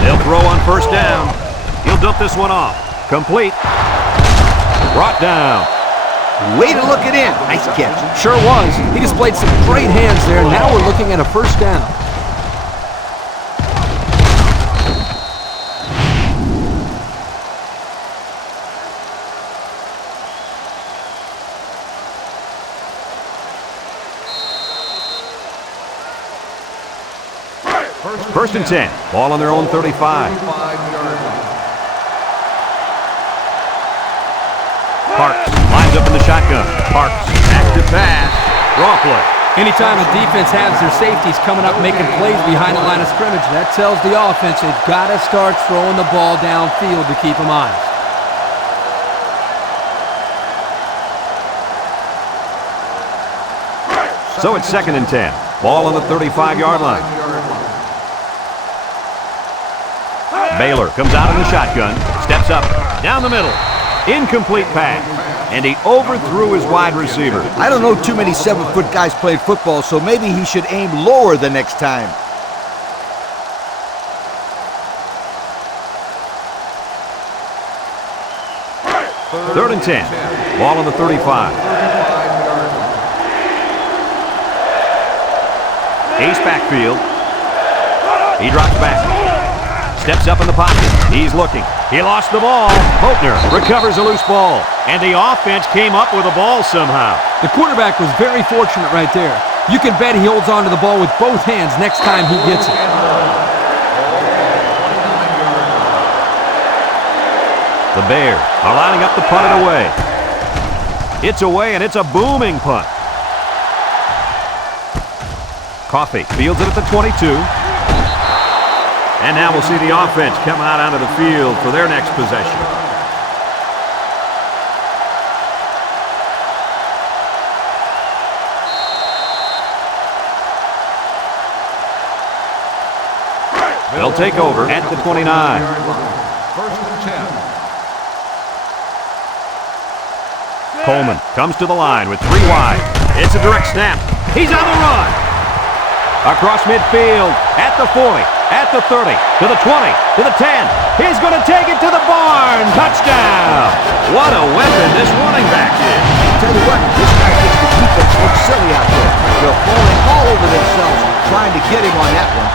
They'll throw on first down. He'll dump this one off. Complete. Brought down. Way to look it in. Nice catch. Sure was. He displayed some great hands there. Now we're looking at a first down. First and 10. Ball on their own 35. 5-yard line. Parks lines up in the shotgun. Parks back to pass. Draw play. Anytime a defense has their safeties coming up making plays behind the line of scrimmage, that tells the offense they've got to start throwing the ball downfield to keep them honest. So it's second and 10. Ball on the 35-yard line. Baylor comes out in the shotgun, steps up, down the middle, incomplete pass, and he overthrew his wide receiver. I don't know too many 7-foot guys playing football, so maybe he should aim lower the next time. Third and 10. Ball on the 35. Ace backfield. He drops back. Steps up in the pocket. He's looking. He lost the ball. Hopner recovers a loose ball. And the offense came up with the ball somehow. The quarterback was very fortunate right there. You can bet he holds on to the ball with both hands next time he gets it. The Bears are lining up to punt it away. It's away, and it's a booming punt. Coffey fields it at the 22. And now we'll see the offense come out onto the field for their next possession. They'll take over at the 29. First and 10. Coleman comes to the line with 3 wide. It's a direct snap. He's on the run. Across midfield, at the 40, at the 30, to the 20, to the 10. He's going to take it to the barn. Touchdown. What a weapon this running back is. Tell you what, this guy makes the defense look silly out there. They're falling all over themselves trying to get him on that one.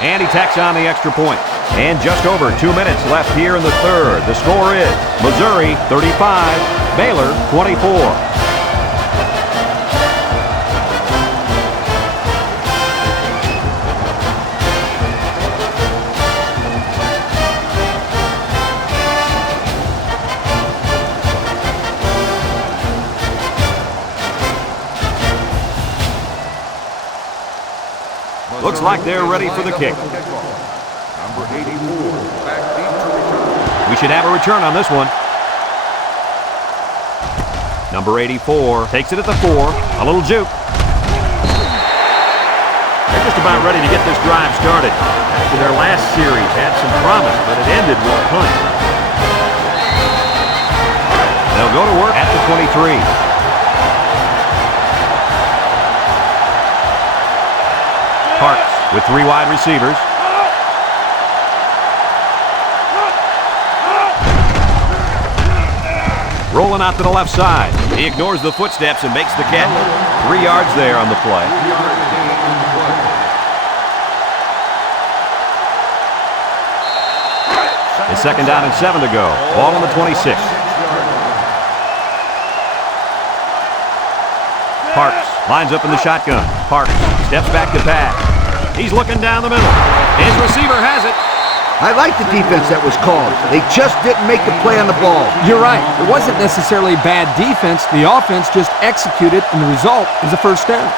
And he tacks on the extra point. And just over 2 minutes left here in the third. The score is Missouri 35, Baylor 24. Looks like they're ready for the kick. Number 84, back deep to return. We should have a return on this one. Number 84 takes it at the 4. A little juke. They're just about ready to get this drive started. After their last series had some promise, but it ended with a punt. They'll go to work at the 23. Parks with 3 wide receivers. Rolling out to the left side. He ignores the footsteps and makes the catch. 3 yards there on the play. It's 2nd down and 7 to go. Ball on the 26. Parks lines up in the shotgun. Parks steps back to pass. He's looking down the middle. His receiver has it. I like the defense that was called. They just didn't make the play on the ball. You're right. It wasn't necessarily bad defense. The offense just executed, and the result is a first down.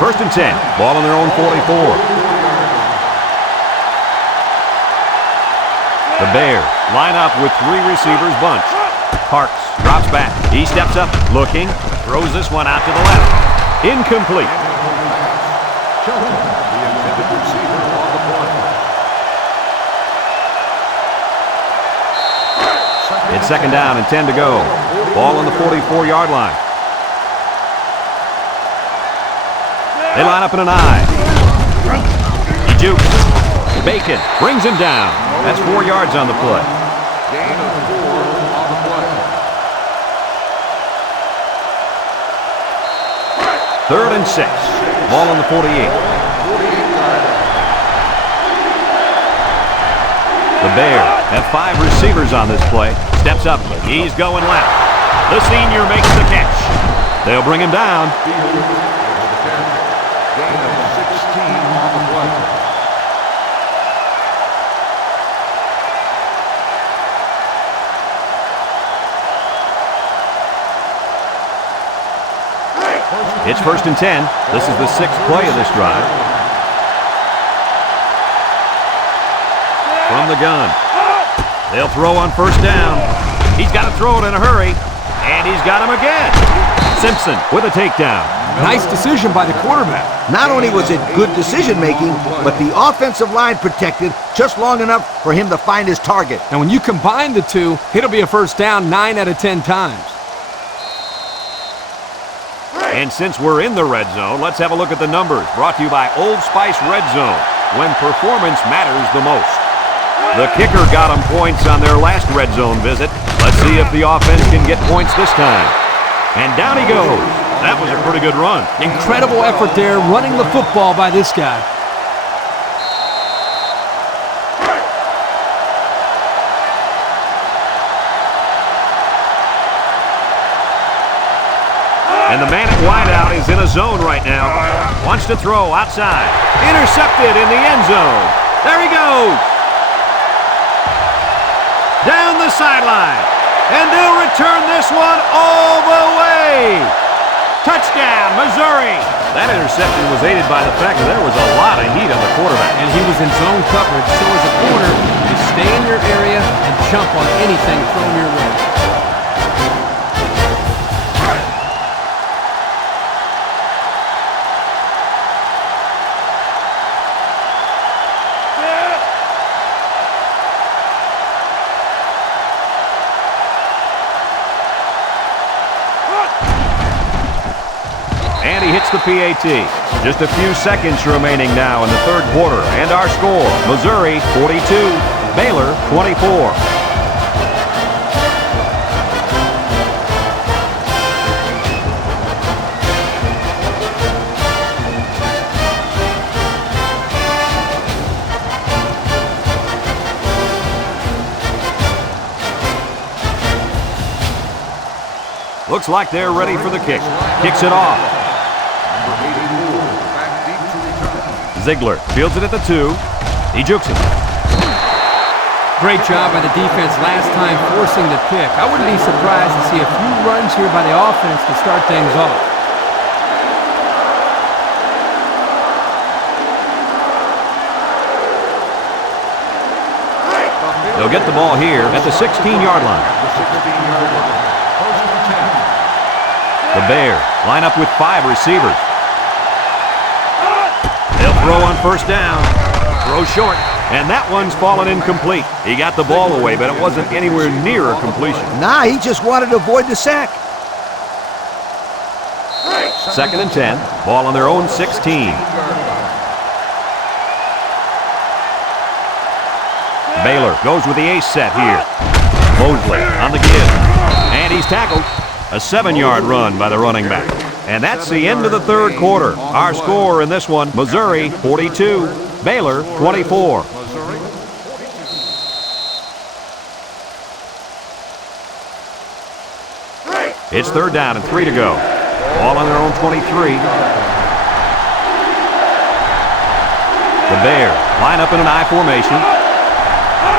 First and 10. Ball on their own 44. The Bears line up with 3 receivers bunched. Parks drops back. He steps up, looking, throws this one out to the left. Incomplete. The intended receiver on the play. It's 2nd down and 10 to go. Ball on the 44-yard line. They line up in an I. He jukes. Bacon brings him down. That's 4 yards on the play. Gain of 4 on the play. 3rd and 6. Ball on the 48. The Bears have 5 receivers on this play. Steps up. He's going left. The senior makes the catch. They'll bring him down. Gain of 16 on the play. It's 1st and 10. This is the 6th play of this drive. From the gun. They'll throw on 1st down. He's got to throw it in a hurry. And he's got him again. Simpson with a takedown. Nice decision by the quarterback. Not only was it good decision-making, but the offensive line protected just long enough for him to find his target. And when you combine the two, it'll be a first down 9 out of 10 times. And since we're in the red zone, let's have a look at the numbers. Brought to you by Old Spice Red Zone, when performance matters the most. The kicker got them points on their last red zone visit. Let's see if the offense can get points this time. And down he goes. That was a pretty good run. Incredible effort there, running the football by this guy. And the man at wideout is in a zone right now. Wants to throw outside. Intercepted in the end zone. There he goes. Down the sideline. And they'll return this one all the way. Touchdown, Missouri. That interception was aided by the fact that there was a lot of heat on the quarterback. And he was in zone coverage, so as a corner, you stay in your area and jump on anything thrown your way. And he hits the PAT. Just a few seconds remaining now in the third quarter. And our score, Missouri 42, Baylor 24. Looks like they're ready for the kick. Kicks it off. Number 84, back deep to return. Ziegler fields it at the 2. He jukes it. Great job by the defense last time forcing the kick. I wouldn't be surprised to see a few runs here by the offense to start things off. They'll get the ball here at the 16-yard line. The 16-yard line. First and 10. The Bears line up with 5 receivers. They'll throw on first down. Throw short. And that one's fallen incomplete. He got the ball away, but it wasn't anywhere near a completion. Nah, he just wanted to avoid the sack. Second and 10. Ball on their own 16. Baylor goes with the ace set here. Mosley on the give. And he's tackled. A 7-yard run by the running back. And that's the end of the third quarter. Our score in this one, Missouri 42, Baylor 24. It's third down and 3 to go. Ball on their own 23. The Bears line up in an I formation.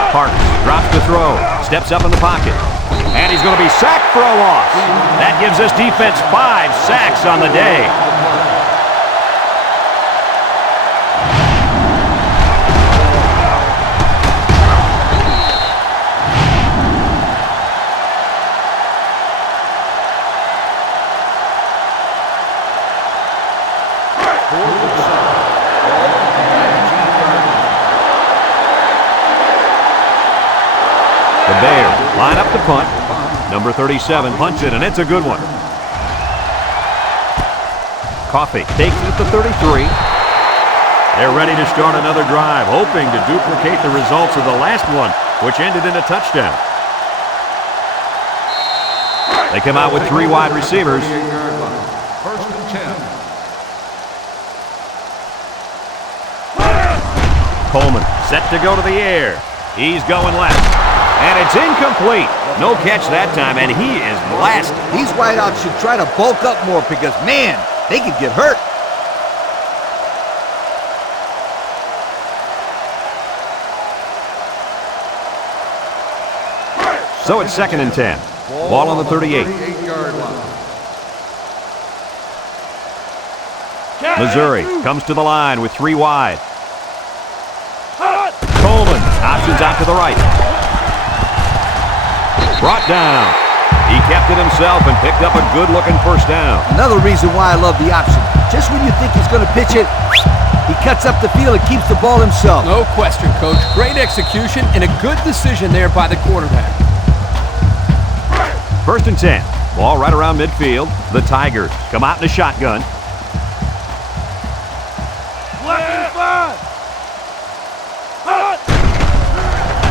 Parks drops to throw, steps up in the pocket, and he's going to be sacked for a loss. That gives this defense 5 sacks on the day. The Bears line up to punt. Number 37 punts it, and it's a good one. Coffee takes it at the 33. They're ready to start another drive, hoping to duplicate the results of the last one, which ended in a touchdown. They come out with 3 wide receivers. First and 10. Coleman set to go to the air. He's going left. And it's incomplete. No catch that time, and he is blasted. These wideouts should try to bulk up more because, man, they could get hurt. So it's second and 10. Ball on the 38. 38-yard line. Missouri comes to the line with 3 wide. Coleman options out to the right. Brought down. He kept it himself and picked up a good-looking first down. Another reason why I love the option. Just when you think he's going to pitch it, he cuts up the field and keeps the ball himself. No question, Coach. Great execution and a good decision there by the quarterback. First and 10. Ball right around midfield. The Tigers come out in a shotgun.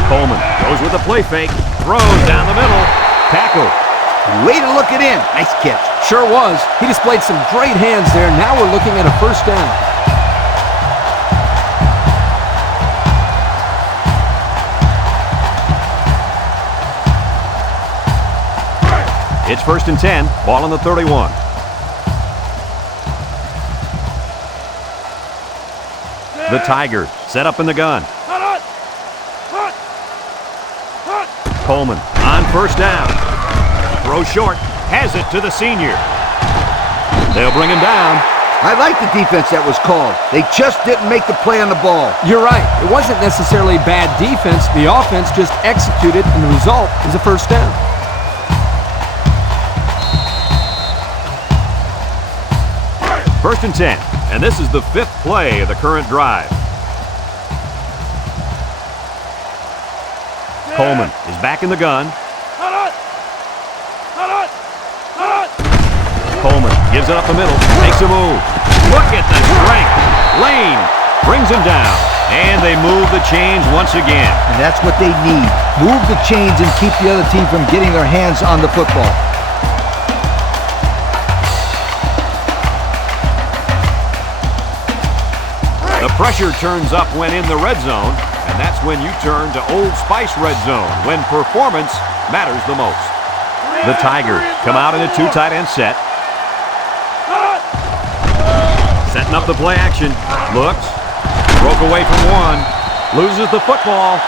Coleman goes with a play fake. Throws down the middle. Tackle. Way to look it in. Nice catch. Sure was. He displayed some great hands there. Now we're looking at a first down. It's first and 10. Ball on the 31. The Tigers set up in the gun. Coleman on first down. Throw short. Has it to the senior. They'll bring him down. I like the defense that was called. They just didn't make the play on the ball. You're right. It wasn't necessarily bad defense. The offense just executed, and the result is a first down. First and 10. And this is the 5th play of the current drive. Coleman is back in the gun. Coleman gives it up the middle, makes a move. Look at the strength. Lane brings him down, and they move the chains once again. And that's what they need. Move the chains and keep the other team from getting their hands on the football. The pressure turns up when in the red zone, and that's when you turn to Old Spice Red Zone, when performance matters the most. The Tigers come out in a 2 tight end set. Setting up the play action. Looks. Broke away from one. Loses the football.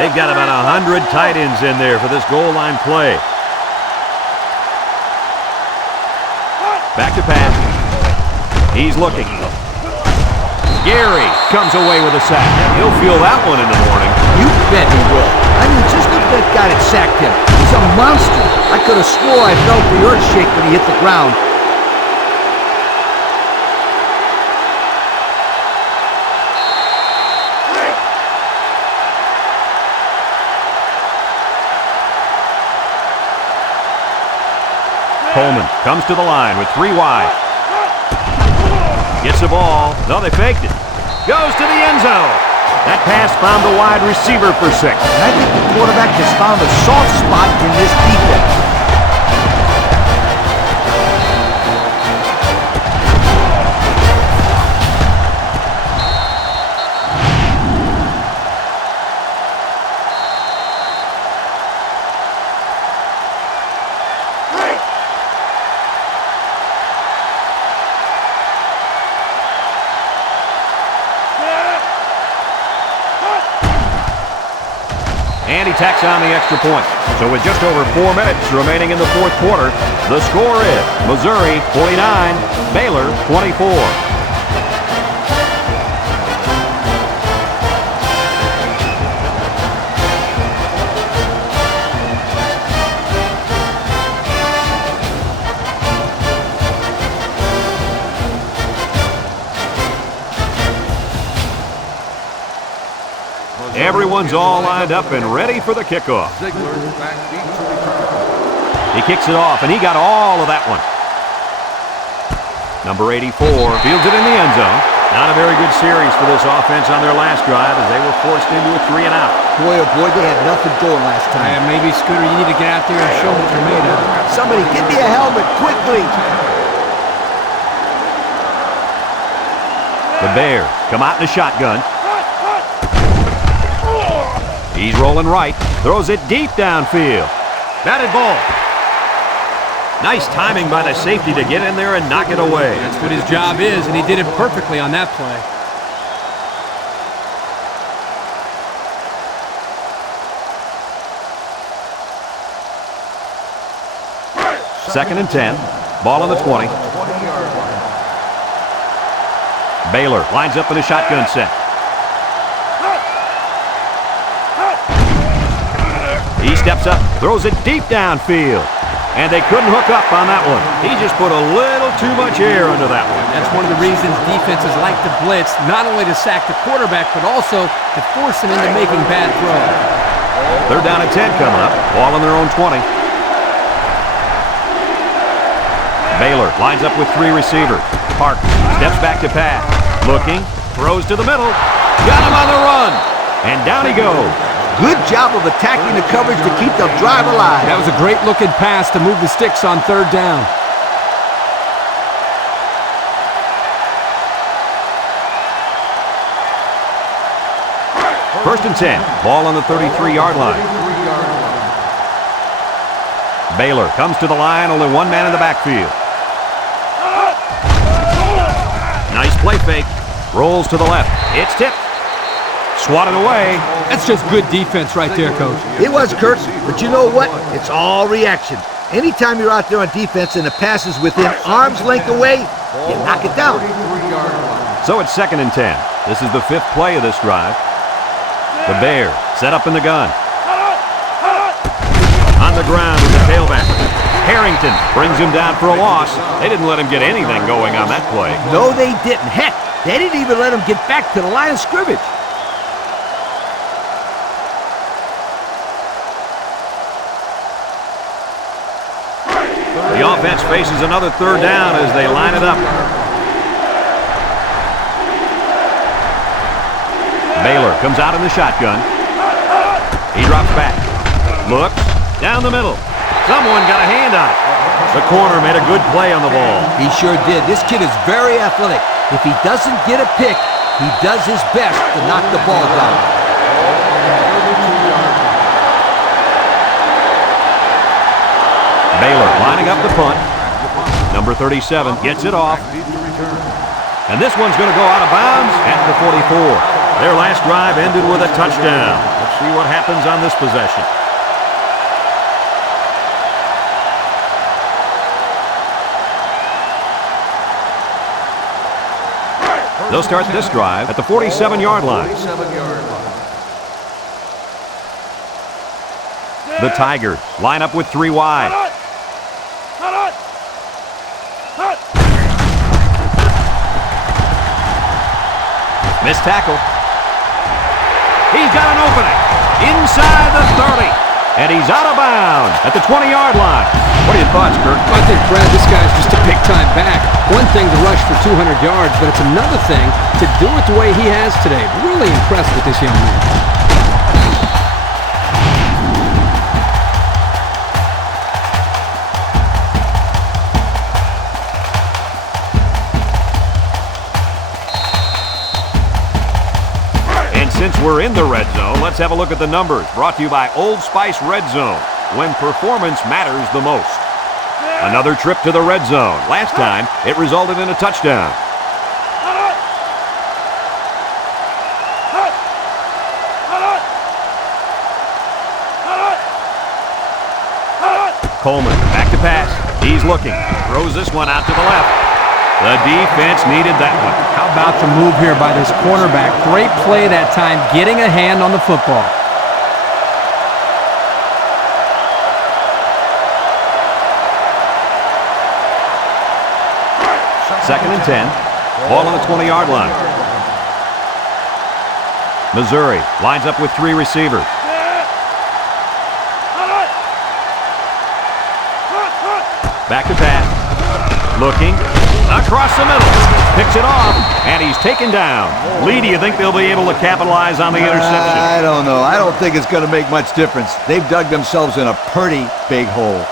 They've got about 100 tight ends in there for this goal line play. Back to pass. He's looking. Gary comes away with a sack. He'll feel that one in the morning. You bet he will. I mean, just look at that guy that sacked him. He's a monster. I could have swore I felt the earth shake when he hit the ground. Coleman comes to the line with 3 wide. Gets the ball. No, they faked it. Goes to the end zone. That pass found the wide receiver for 6. And I think the quarterback has found a soft spot in this defense. And he tacks on the extra point. So with just over 4 minutes remaining in the 4th quarter, the score is Missouri 49, Baylor 24. Everyone's all lined up and ready for the kickoff. Ziegler back deep to return. He kicks it off, and he got all of that one. Number 84 fields it in the end zone. Not a very good series for this offense on their last drive as they were forced into a 3 and out. Boy, oh boy, they had nothing going last time. Yeah, maybe, Scooter, you need to get out there and show what you're made of. Somebody give me a helmet, quickly. The Bears come out in a shotgun. He's rolling right, throws it deep downfield. Batted ball. Nice timing by the safety to get in there and knock it away. That's what his job is, and he did it perfectly on that play. Second and 10. Ball on the 20. 20-yard line. Baylor lines up in a shotgun set. He steps up, throws it deep downfield. And they couldn't hook up on that one. He just put a little too much air under that one. That's one of the reasons defenses like to blitz, not only to sack the quarterback, but also to force him into making bad throws. They're down at 10 coming up. Ball on their own 20. Baylor lines up with 3 receivers. Park steps back to pass. Looking, throws to the middle. Got him on the run. And down he goes. Good job of attacking the coverage to keep the drive alive. That was a great looking pass to move the sticks on 3rd down. First and 10. Ball on the 33-yard line. Baylor comes to the line. Only one man in the backfield. Nice play fake. Rolls to the left. It's tipped. Swatted away. That's just good defense right there, Coach. It was, Kurt, but you know what? It's all reaction. Anytime you're out there on defense and the pass is within arm's length away, you knock it down. 43-yard line. So it's second and 10. This is the 5th play of this drive. The Bears set up in the gun. On the ground with the tailback. Harrington brings him down for a loss. They didn't let him get anything going on that play. No, they didn't. Heck, they didn't even let him get back to the line of scrimmage. The offense faces another 3rd down as they line it up. Baylor Comes out in the shotgun. He drops back. Looks. Down the middle. Someone got a hand on it. The corner made a good play on the ball. He sure did. This kid is very athletic. If he doesn't get a pick, he does his best to knock the ball down. Baylor lining up the punt. Number 37 gets it off. And this one's going to go out of bounds at the 44. Their last drive ended with a touchdown. Let's see what happens on this possession. They'll start this drive at the 47-yard line. The Tigers line up with 3 wide. Missed tackle. He's got an opening inside the 30. And he's out of bounds at the 20-yard line. What are your thoughts, Kurt? I think, Brad, this guy's just a big-time back. One thing to rush for 200 yards, but it's another thing to do it the way he has today. Really impressed with this young man. Since we're in the red zone, let's have a look at the numbers. Brought to you by Old Spice Red Zone, when performance matters the most. Another trip to the red zone. Last time, it resulted in a touchdown. Coleman, back to pass. He's looking. Throws this one out to the left. The defense needed that one. How about the move here by this cornerback? Great play that time, getting a hand on the football. Second and 10. Ball on the 20-yard line. Missouri lines up with 3 receivers. Back to pass. Looking. Across the middle. Picks it off. And he's taken down. Lee, do you think they'll be able to capitalize on the interception? I don't know. I don't think it's going to make much difference. They've dug themselves in a pretty big hole.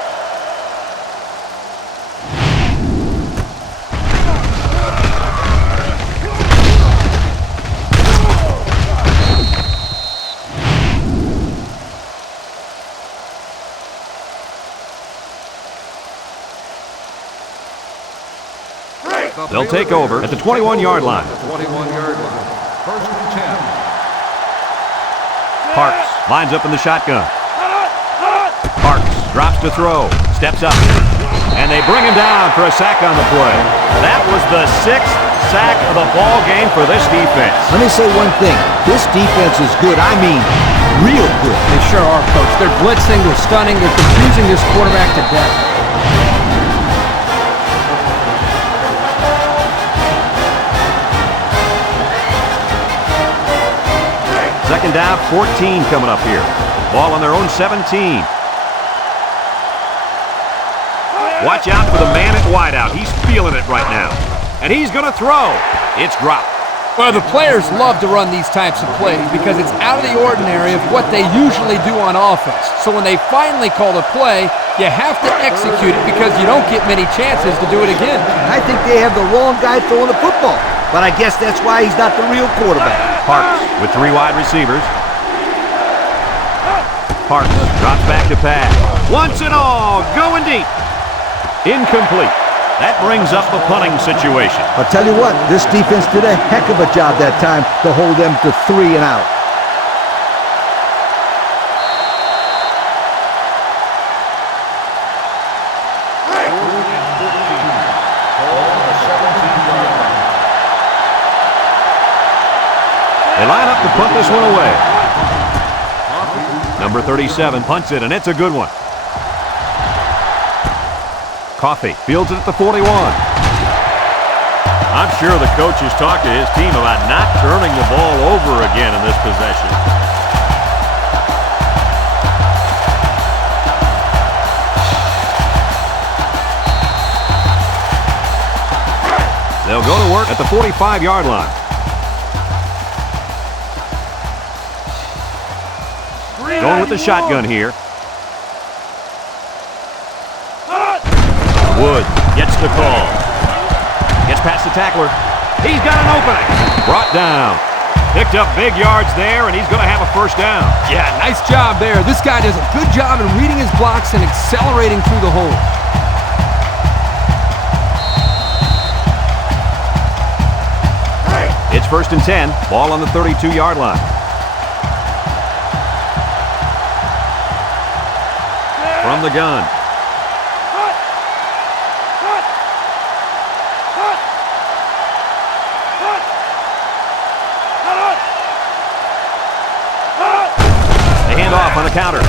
They'll take over at the 21-yard line. 21-yard line. First and 10. Parks lines up in the shotgun. Parks drops to throw. Steps up. And they bring him down for a sack on the play. That was the 6th sack of the ball game for this defense. Let me say one thing. This defense is good. I mean, real good. They sure are, Coach. They're blitzing, they're stunning, they're confusing this quarterback to death. Second down, 14 coming up here. Ball on their own 17. Watch out for the man at wideout. He's feeling it right now. And he's going to throw. It's dropped. Well, the players love to run these types of plays because it's out of the ordinary of what they usually do on offense. So when they finally call a play, you have to execute it because you don't get many chances to do it again. I think they have the wrong guy throwing the football. But I guess that's why he's not the real quarterback. Parks with 3 wide receivers. Parks drops back to pass. Once and all, going deep. Incomplete. That brings up the punting situation. I'll tell you what, this defense did a heck of a job that time to hold them to 3 and out. They line up to punt this one away. Number 37 punts it, and it's a good one. Coffee fields it at the 41. I'm sure the coach has talked to his team about not turning the ball over again in this possession. They'll go to work at the 45-yard line. Going with the shotgun here. Woods gets the call. Gets past the tackler. He's got an opening. Brought down. Picked up big yards there, and he's going to have a first down. Yeah, nice job there. This guy does a good job in reading his blocks and accelerating through the hole. It's 1st and 10. Ball on the 32-yard line. From the gun. Off on a counter.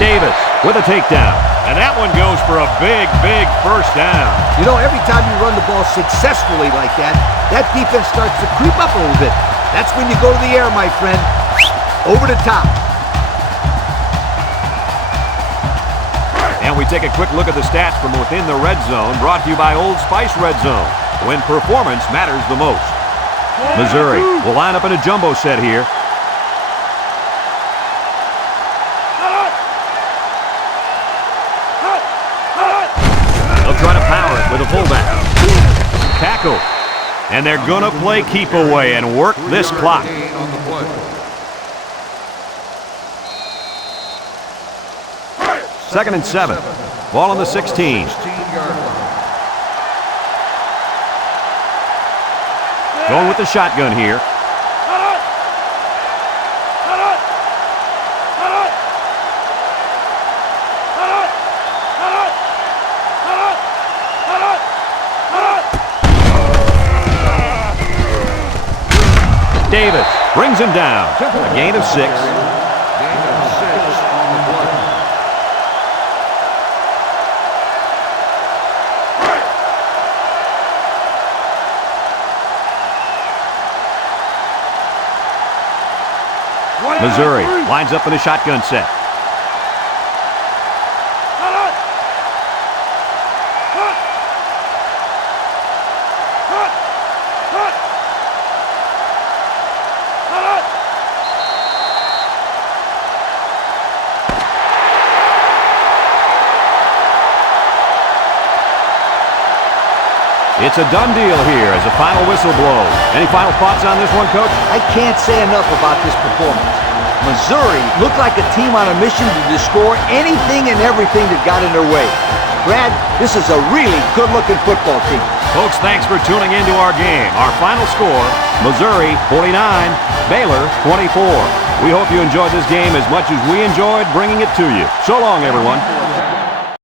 Davis with a takedown. And that one goes for a big, big first down. You know, every time you run the ball successfully like that, that defense starts to creep up a little bit. That's when you go to the air, my friend. Over the top. And we take a quick look at the stats from within the red zone, brought to you by Old Spice Red Zone, when performance matters the most. Missouri will line up in a jumbo set here. Try to power it with a fullback. Tackle. And they're going to play keep away and work this clock. On the play. 2nd and 7. Ball on the 16. 16-yard line. Going with the shotgun here. Davis brings him down. A gain of 6. Gain of 6 on the play. Missouri lines up in a shotgun set. It's a done deal here as a final whistle blows. Any final thoughts on this one, Coach? I can't say enough about this performance. Missouri looked like a team on a mission to destroy anything and everything that got in their way. Brad, this is a really good-looking football team. Folks, thanks for tuning into our game. Our final score, Missouri 49, Baylor 24. We hope you enjoyed this game as much as we enjoyed bringing it to you. So long, everyone.